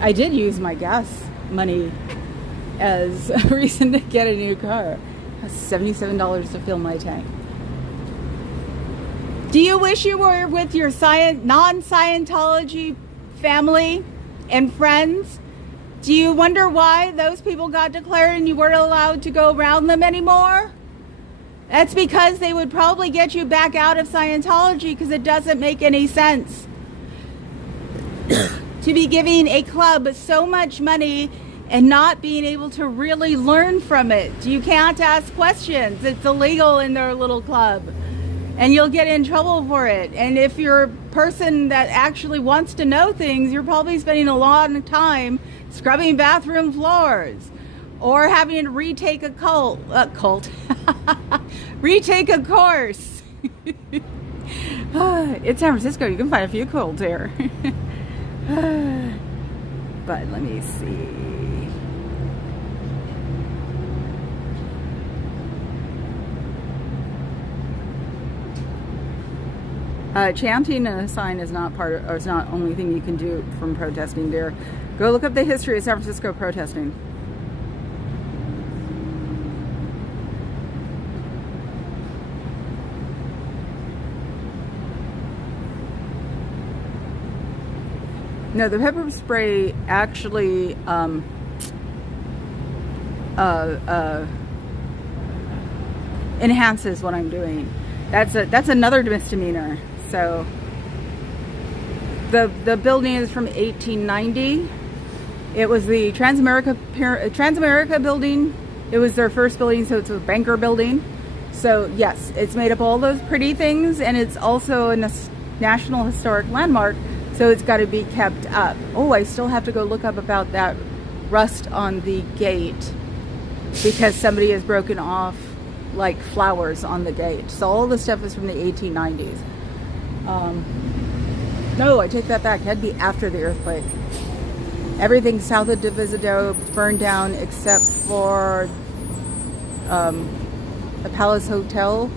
I did use my gas money as a reason to get a new car. $77 to fill my tank. Do you wish you were with your non-Scientology family and friends? Do you wonder why those people got declared and you weren't allowed to go around them anymore? That's because they would probably get you back out of Scientology because it doesn't make any sense to be giving a club so much money and not being able to really learn from it. You can't ask questions. It's illegal in their little club. And you'll get in trouble for it. And if you're a person that actually wants to know things, you're probably spending a lot of time scrubbing bathroom floors or having to retake a retake a course. It's San Francisco. You can find a few cults here. But let me see. Chanting a sign is not part of, or is not only thing you can do from protesting, dear. Go look up the history of San Francisco protesting. No, the pepper spray actually enhances what I'm doing. That's another misdemeanor. So the building is from 1890. It was the Transamerica building. It was their first building, so it's a banker building. So yes, it's made up of all those pretty things, and it's also a National Historic Landmark, so it's got to be kept up. Oh, I still have to go look up about that rust on the gate because somebody has broken off like flowers on the gate. So all the stuff is from the 1890s. No, I take that back. It had to be after the earthquake. Everything south of Divisadero burned down except for the Palace Hotel.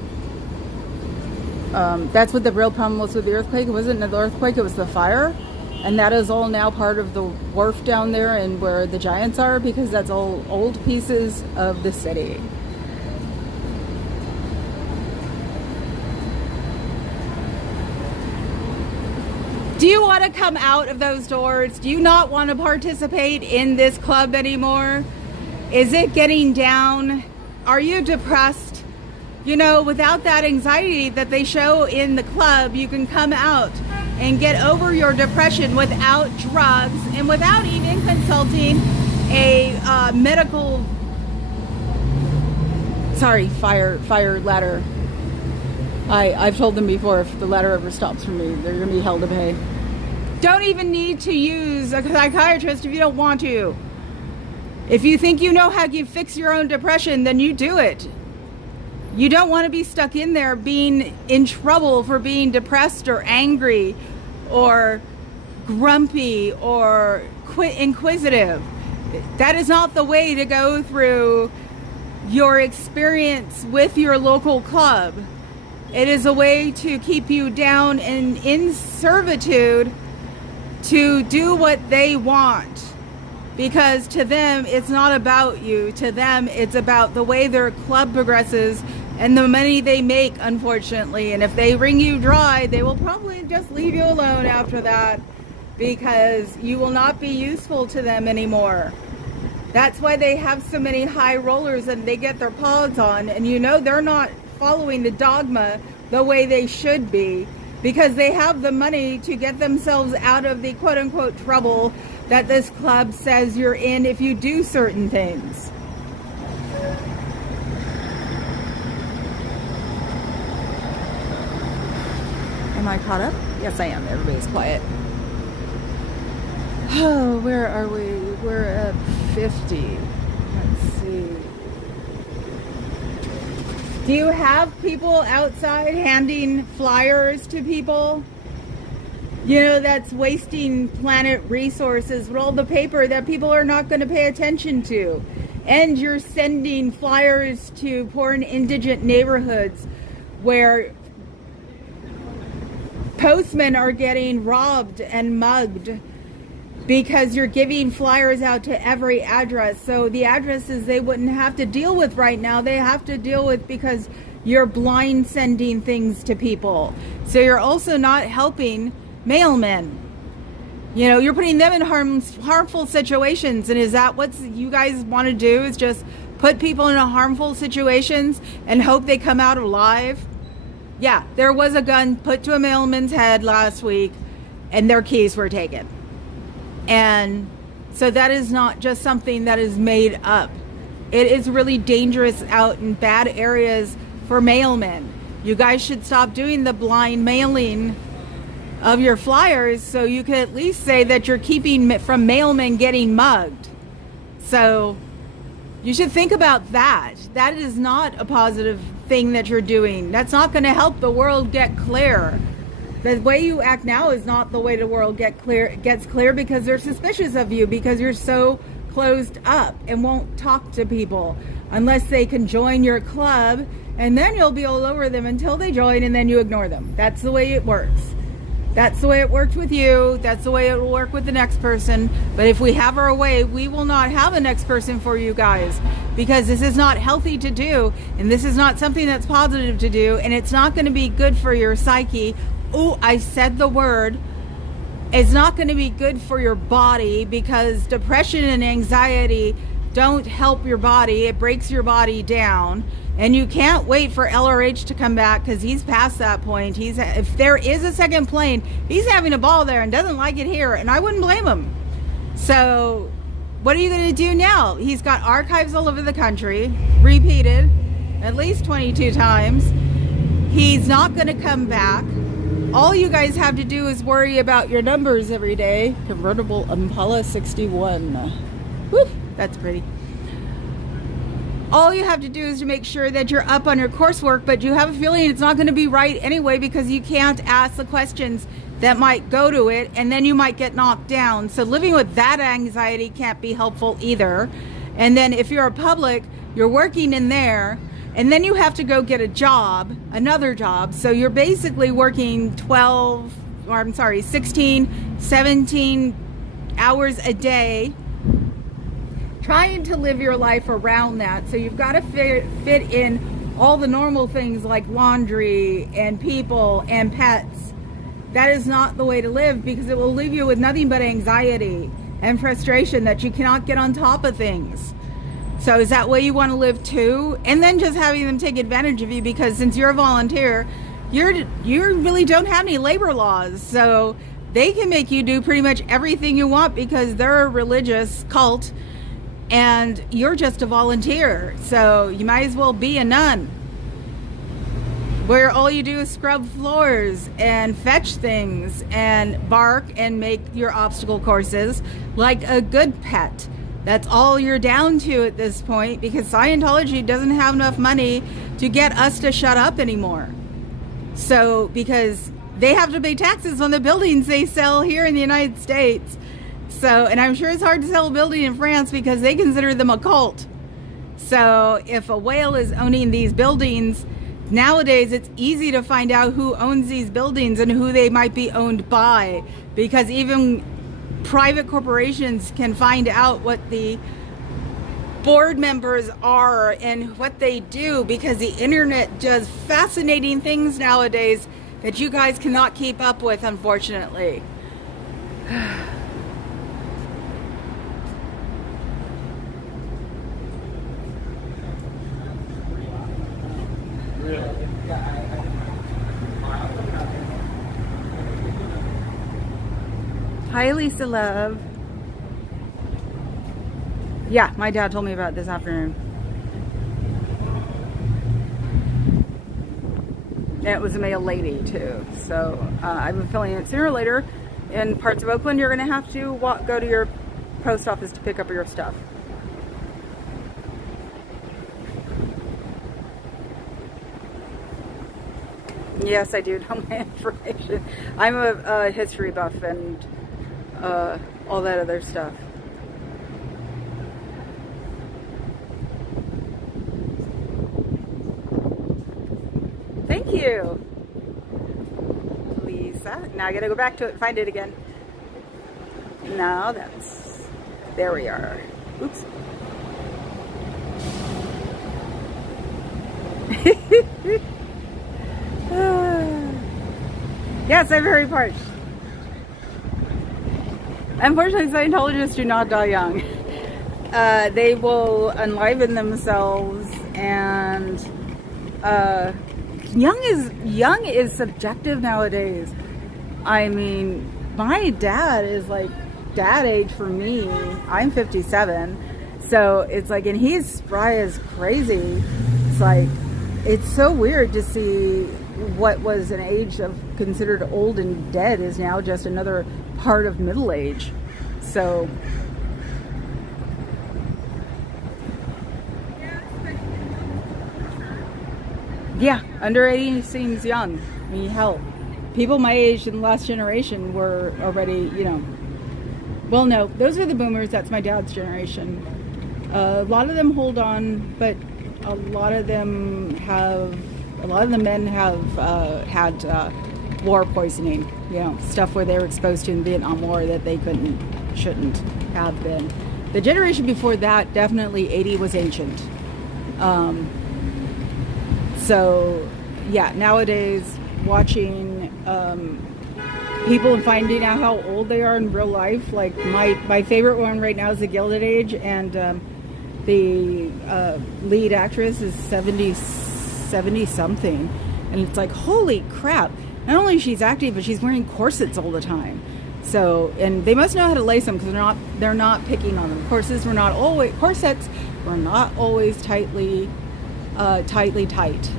That's what the real problem was with the earthquake. It wasn't the earthquake, it was the fire. And that is all now part of the wharf down there and where the Giants are, because that's all old pieces of the city. Do you want to come out of those doors? Do you not want to participate in this club anymore? Is it getting down? Are you depressed? You know, without that anxiety that they show in the club, you can come out and get over your depression without drugs and without even consulting a medical, fire ladder. I've told them before, if the ladder ever stops for me, they're going to be held to pay. Don't even need to use a psychiatrist if you don't want to. If you think you know how you fix your own depression, then you do it. You don't want to be stuck in there being in trouble for being depressed or angry or grumpy or inquisitive. That is not the way to go through your experience with your local club. It is a way to keep you down and in servitude to do what they want. Because to them, it's not about you. To them, it's about the way their club progresses and the money they make, unfortunately. And if they wring you dry, they will probably just leave you alone after that, because you will not be useful to them anymore. That's why they have so many high rollers and they get their paws on. And you know they're not following the dogma the way they should be, because they have the money to get themselves out of the quote-unquote trouble that this club says you're in if you do certain things. Am I caught up? Yes, I am. Everybody's quiet. Oh, where are we? We're at 50. Let's see. Do you have people outside handing flyers to people? You know, that's wasting planet resources with all the paper that people are not going to pay attention to. And you're sending flyers to poor and indigent neighborhoods where postmen are getting robbed and mugged because you're giving flyers out to every address. So the addresses they wouldn't have to deal with right now, they have to deal with because you're blind sending things to people. So you're also not helping mailmen. You know, you're putting them in harmful situations. And is that what you guys want to do, is just put people in harmful situations and hope they come out alive? Yeah, there was a gun put to a mailman's head last week and their keys were taken. And so that is not just something that is made up. It is really dangerous out in bad areas for mailmen. You guys should stop doing the blind mailing of your flyers, so you could at least say that you're keeping from mailmen getting mugged. So you should think about that. That is not a positive thing that you're doing. That's not going to help the world get clear. The way you act now is not the way the world gets clear, because they're suspicious of you because you're so closed up and won't talk to people unless they can join your club, and then you'll be all over them until they join, and then you ignore them. That's the way it works. That's the way it worked with you. That's the way it will work with the next person. But if we have our way, we will not have a next person for you guys, because this is not healthy to do, and this is not something that's positive to do, and it's not going to be good for your psyche. Oh, I said the word. It's not going to be good for your body, because depression and anxiety don't help your body. It breaks your body down. And you can't wait for LRH to come back, because he's past that point. If there is a second plane, he's having a ball there and doesn't like it here, and I wouldn't blame him. So what are you going to do now? He's got archives all over the country, repeated at least 22 times. He's not going to come back. All you guys have to do is worry about your numbers every day. Convertible Impala 61. Woo, that's pretty. All you have to do is to make sure that you're up on your coursework, but you have a feeling it's not going to be right anyway, because you can't ask the questions that might go to it, and then you might get knocked down. So living with that anxiety can't be helpful either. And then if you're a public, you're working in there, and then you have to go get a job, another job. So you're basically working 16, 17 hours a day, trying to live your life around that. So you've got to fit in all the normal things like laundry and people and pets. That is not the way to live, because it will leave you with nothing but anxiety and frustration that you cannot get on top of things. So is that way you want to live too? And then just having them take advantage of you, because since you're a volunteer, you really don't have any labor laws. So they can make you do pretty much everything you want, because they're a religious cult and you're just a volunteer. So you might as well be a nun, where all you do is scrub floors and fetch things and bark and make your obstacle courses like a good pet. That's all you're down to at this point, because Scientology doesn't have enough money to get us to shut up anymore. So because they have to pay taxes on the buildings they sell here in the United States. So, and I'm sure it's hard to sell a building in France because they consider them a cult. So if a whale is owning these buildings, nowadays it's easy to find out who owns these buildings and who they might be owned by, because even private corporations can find out what the board members are and what they do, because the internet does fascinating things nowadays that you guys cannot keep up with, unfortunately. Hi, Lisa Love. Yeah, my dad told me about it this afternoon. And it was a male lady too. So I have a feeling that sooner or later in parts of Oakland you're going to have to go to your post office to pick up your stuff. Yes, I do know my information. I'm a history buff and all that other stuff. Thank you, Lisa. Now I gotta go back to it and find it again. No, there we are. Oops. Yes, I'm very parched. Unfortunately, Scientologists do not die young. They will enliven themselves, and young is subjective nowadays. I mean, my dad is like dad age for me. I'm 57, so it's like, and he's spry as crazy. It's like, it's so weird to see what was an age of considered old and dead is now just another part of middle age. So yeah, under 80 seems young. I mean, hell, people my age in the last generation were already, you know, well, no, those are the boomers. That's my dad's generation. A lot of them hold on, but a lot of the men have had war poisoning, you know, stuff where they were exposed to in the Vietnam War that they shouldn't have been. The generation before that, definitely 80 was ancient. So yeah, nowadays watching people and finding out how old they are in real life, like my favorite one right now is The Gilded Age, and the lead actress is 70 something, and it's like, holy crap, not only she's active, but she's wearing corsets all the time. So, and they must know how to lace them, because they're not picking on them. Corsets were not always tightly tight.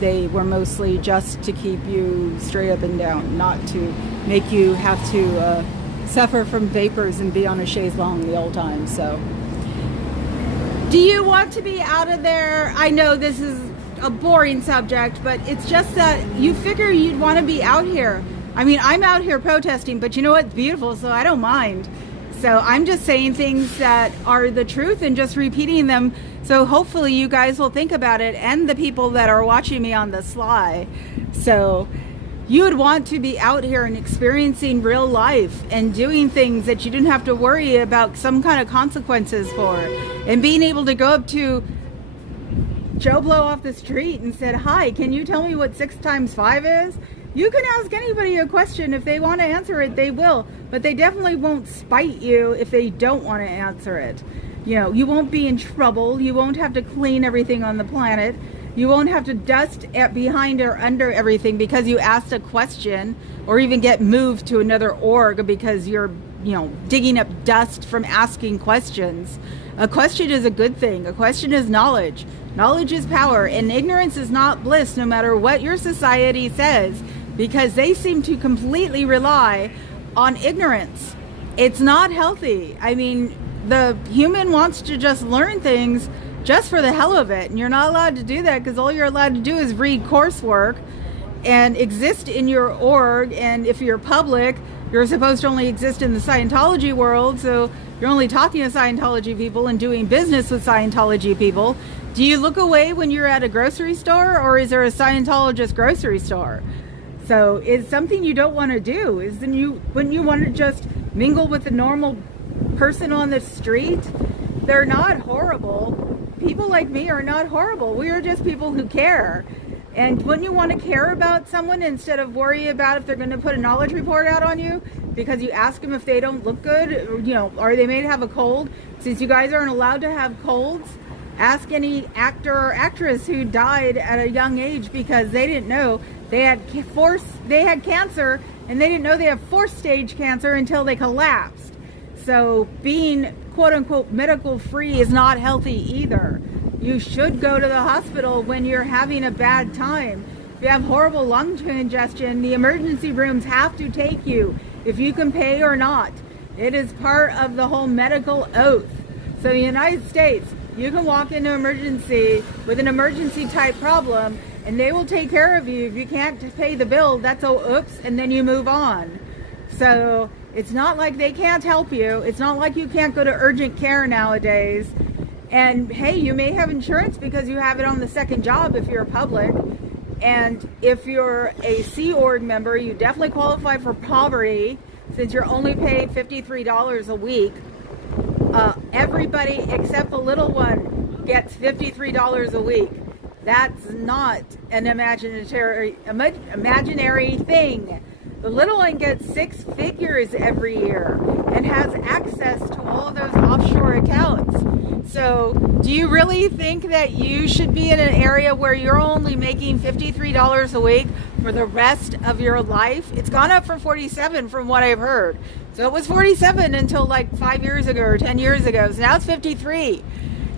They were mostly just to keep you straight up and down, not to make you have to suffer from vapors and be on a chaise longue the whole time. So, do you want to be out of there? I know this is a boring subject, but it's just that you figure you'd want to be out here. I mean, I'm out here protesting, but you know what? It's beautiful, so I don't mind. So I'm just saying things that are the truth and just repeating them. So hopefully you guys will think about it, and the people that are watching me on the sly. So you would want to be out here and experiencing real life and doing things that you didn't have to worry about some kind of consequences for, and being able to go up to Joe Blow off the street and said, hi, can you tell me what 6 times 5 is? You can ask anybody a question. If they want to answer it, they will. But they definitely won't spite you if they don't want to answer it. You know, you won't be in trouble. You won't have to clean everything on the planet. You won't have to dust behind or under everything because you asked a question, or even get moved to another org because you're, you know, digging up dust from asking questions. A question is a good thing. A question is knowledge. Knowledge is power, and ignorance is not bliss, no matter what your society says, because they seem to completely rely on ignorance. It's not healthy. I mean, the human wants to just learn things just for the hell of it, and you're not allowed to do that, because all you're allowed to do is read coursework and exist in your org. And if you're public, you're supposed to only exist in the Scientology world, so you're only talking to Scientology people and doing business with Scientology people. Do you look away when you're at a grocery store, or is there a Scientologist grocery store? So it's something you don't want to do. When you want to just mingle with a normal person on the street, they're not horrible. People like me are not horrible. We are just people who care. And wouldn't you want to care about someone instead of worry about if they're going to put a knowledge report out on you because you ask them if they don't look good, or they may have a cold? Since you guys aren't allowed to have colds, ask any actor or actress who died at a young age because they didn't know they had cancer, and they didn't know they have 4th stage cancer until they collapsed. So being quote unquote medical free is not healthy either. You should go to the hospital when you're having a bad time. If you have horrible lung congestion, the emergency rooms have to take you, if you can pay or not. It is part of the whole medical oath. So in the United States, you can walk into emergency with an emergency type problem and they will take care of you. If you can't pay the bill, that's oops, and then you move on. So it's not like they can't help you. It's not like you can't go to urgent care nowadays. And hey, you may have insurance because you have it on the second job if you're public. And if you're a Sea Org member, you definitely qualify for poverty since you're only paid $53 a week. Everybody except the little one gets $53 a week. That's not an imaginary thing. The little one gets 6 figures every year and has access to all of those offshore accounts. So do you really think that you should be in an area where you're only making $53 a week for the rest of your life? It's gone up from 47 from what I've heard. So it was 47 until like 5 years ago or 10 years ago. So now it's 53.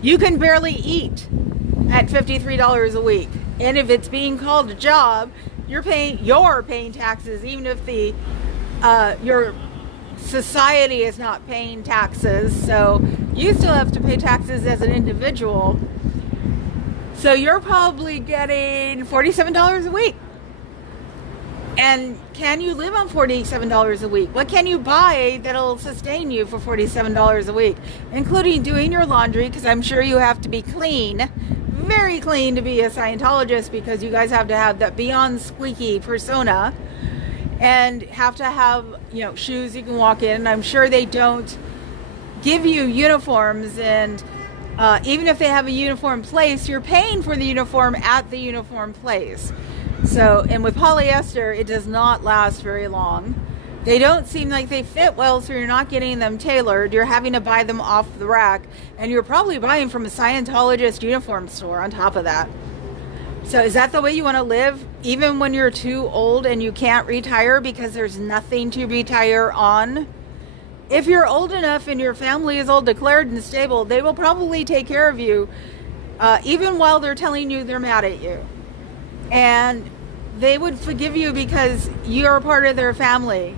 You can barely eat at $53 a week. And if it's being called a job, you're paying taxes, even if your society is not paying taxes. So you still have to pay taxes as an individual. So you're probably getting $47 a week. And can you live on $47 a week? What can you buy that'll sustain you for $47 a week? Including doing your laundry, because I'm sure you have to be clean, very clean to be a Scientologist, because you guys have to have that beyond squeaky persona and have to have, shoes you can walk in. And I'm sure they don't give you uniforms, and even if they have a uniform place, you're paying for the uniform at the uniform place. So, and with polyester, it does not last very long. They don't seem like they fit well, so you're not getting them tailored. You're having to buy them off the rack, and you're probably buying from a Scientologist uniform store on top of that. So is that the way you want to live, even when you're too old and you can't retire because there's nothing to retire on? If you're old enough and your family is all declared and stable, they will probably take care of you, even while they're telling you they're mad at you. And they would forgive you because you're a part of their family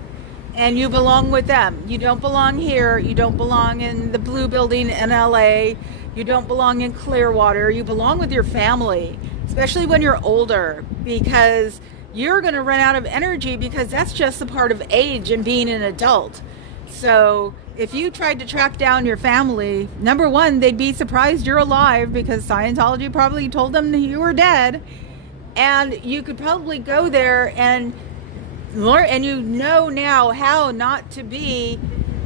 and you belong with them. You don't belong here. You don't belong in the blue building in LA. You don't belong in Clearwater. You belong with your family, especially when you're older, because you're going to run out of energy, because that's just a part of age and being an adult. So if you tried to track down your family, number one, they'd be surprised you're alive because Scientology probably told them that you were dead. And you could probably go there and learn, and now how not to be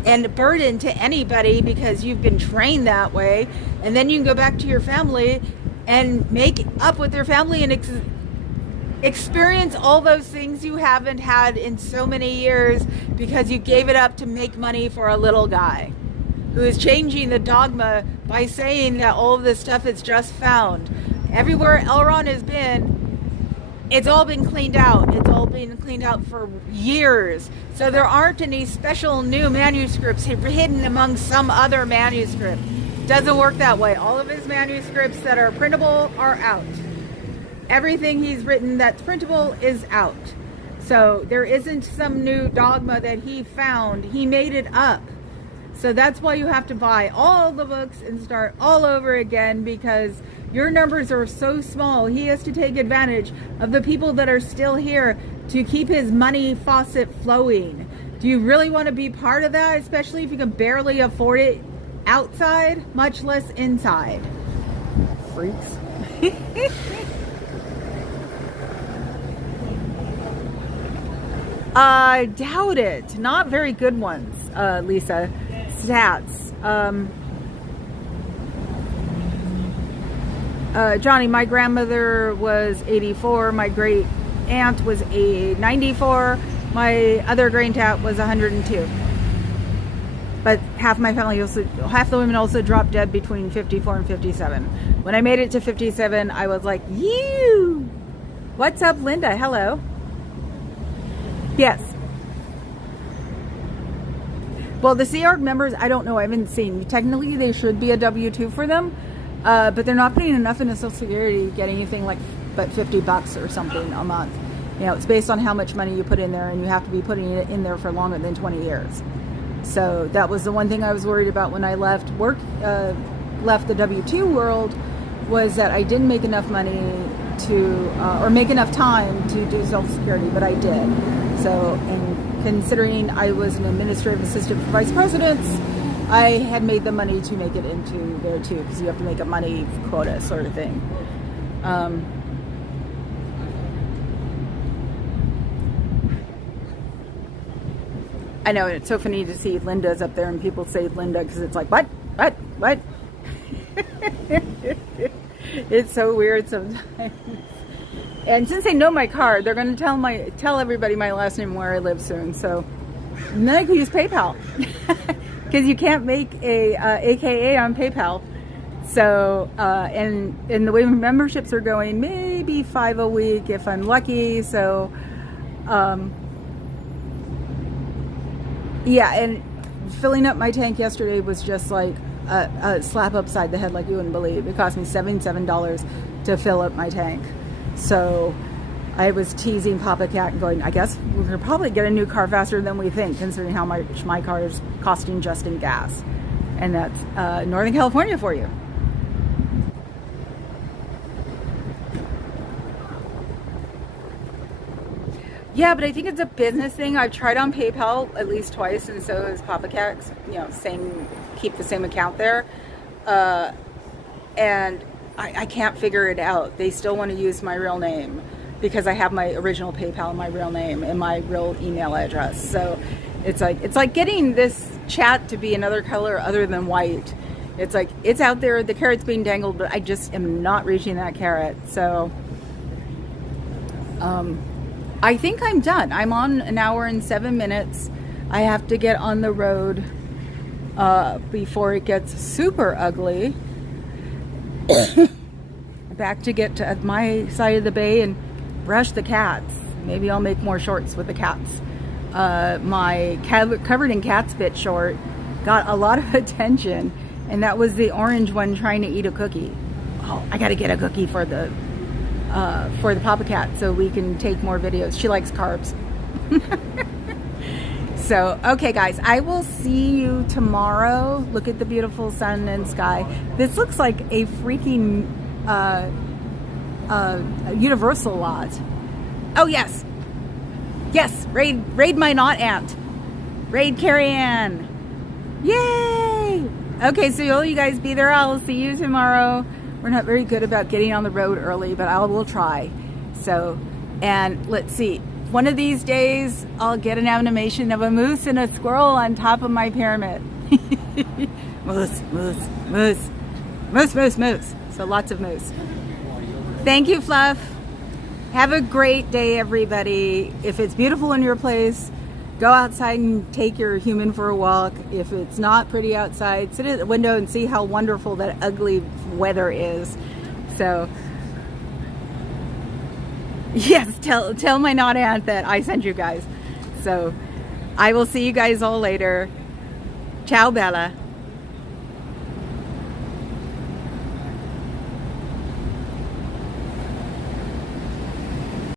a burden to anybody because you've been trained that way. And then you can go back to your family and make up with your family and experience all those things you haven't had in so many years because you gave it up to make money for a little guy who is changing the dogma by saying that all of this stuff is just found. Everywhere Elron has been, it's all been cleaned out. It's all been cleaned out for years. So there aren't any special new manuscripts hidden among some other manuscript. Doesn't work that way. All of his manuscripts that are printable are out. Everything he's written that's printable is out. So there isn't some new dogma that he found. He made it up. So that's why you have to buy all the books and start all over again, because Your numbers are so small. He has to take advantage of the people that are still here to keep his money faucet flowing. Do you really want to be part of that, especially if you can barely afford it outside, much less inside? Freaks. I doubt it. Not very good ones, Lisa. Stats. Johnny, my grandmother was 84. My great aunt was 94. My other great aunt was 102. But half my family half the women also dropped dead between 54 and 57. When I made it to 57, I was like, you. What's up, Linda? Hello. Yes. Well, the Sea Org members, I don't know. I haven't seen. Technically, they should be a W-2 for them. But they're not putting enough into Social Security to get anything like but $50 or something a month. You know, it's based on how much money you put in there, and you have to be putting it in there for longer than 20 years. So that was the one thing I was worried about when I left left the W-2 world, was that I didn't make enough money to, or make enough time to do Social Security, but I did. So, and considering I was an administrative assistant for vice presidents, I had made the money to make it into there too, because you have to make a money quota sort of thing. I know, it's so funny to see Linda's up there and people say Linda because it's like, what? It's so weird sometimes. And since they know my card, they're going to tell everybody my last name and where I live soon. So then I can use PayPal. Because you can't make a AKA on PayPal. So, and the way memberships are going, maybe 5 a week if I'm lucky. So, yeah, and filling up my tank yesterday was just like a slap upside the head like you wouldn't believe. It cost me $77 to fill up my tank. So I was teasing Papa Cat and going, I guess we're going to probably get a new car faster than we think, considering how much my car is costing just in gas. And that's Northern California for you. Yeah, but I think it's a business thing. I've tried on PayPal at least twice, and so is Papa Cat, you know, saying keep the same account there. And I can't figure it out. They still want to use my real name because I have my original PayPal and my real name and my real email address. So it's like getting this chat to be another color other than white. It's like it's out there, the carrot's being dangled, but I just am not reaching that carrot. So I think I'm done. I'm on 1 hour and 7 minutes. I have to get on the road before it gets super ugly. Back to get to my side of the bay and brush the cats. Maybe I'll make more shorts with the cats. My covered in cats bit short got a lot of attention, and that was the orange one trying to eat a cookie. Oh, I gotta get a cookie for the Papa Cat so we can take more videos. She likes carbs. So, okay guys, I will see you tomorrow. Look at the beautiful sun and sky. This looks like a freaking Universal lot. Oh yes. Yes, raid my not aunt. Raid Carrie Ann. Yay! Okay, so all you guys be there. I'll see you tomorrow. We're not very good about getting on the road early, but I will try. So, and let's see. One of these days, I'll get an animation of a moose and a squirrel on top of my pyramid. Moose, moose, moose. Moose, moose, moose. So lots of moose. Thank you, Fluff. Have a great day, everybody. If it's beautiful in your place, go outside and take your human for a walk. If it's not pretty outside, sit at the window and see how wonderful that ugly weather is. So, yes, tell my not aunt that I sent you guys. So, I will see you guys all later. Ciao, Bella.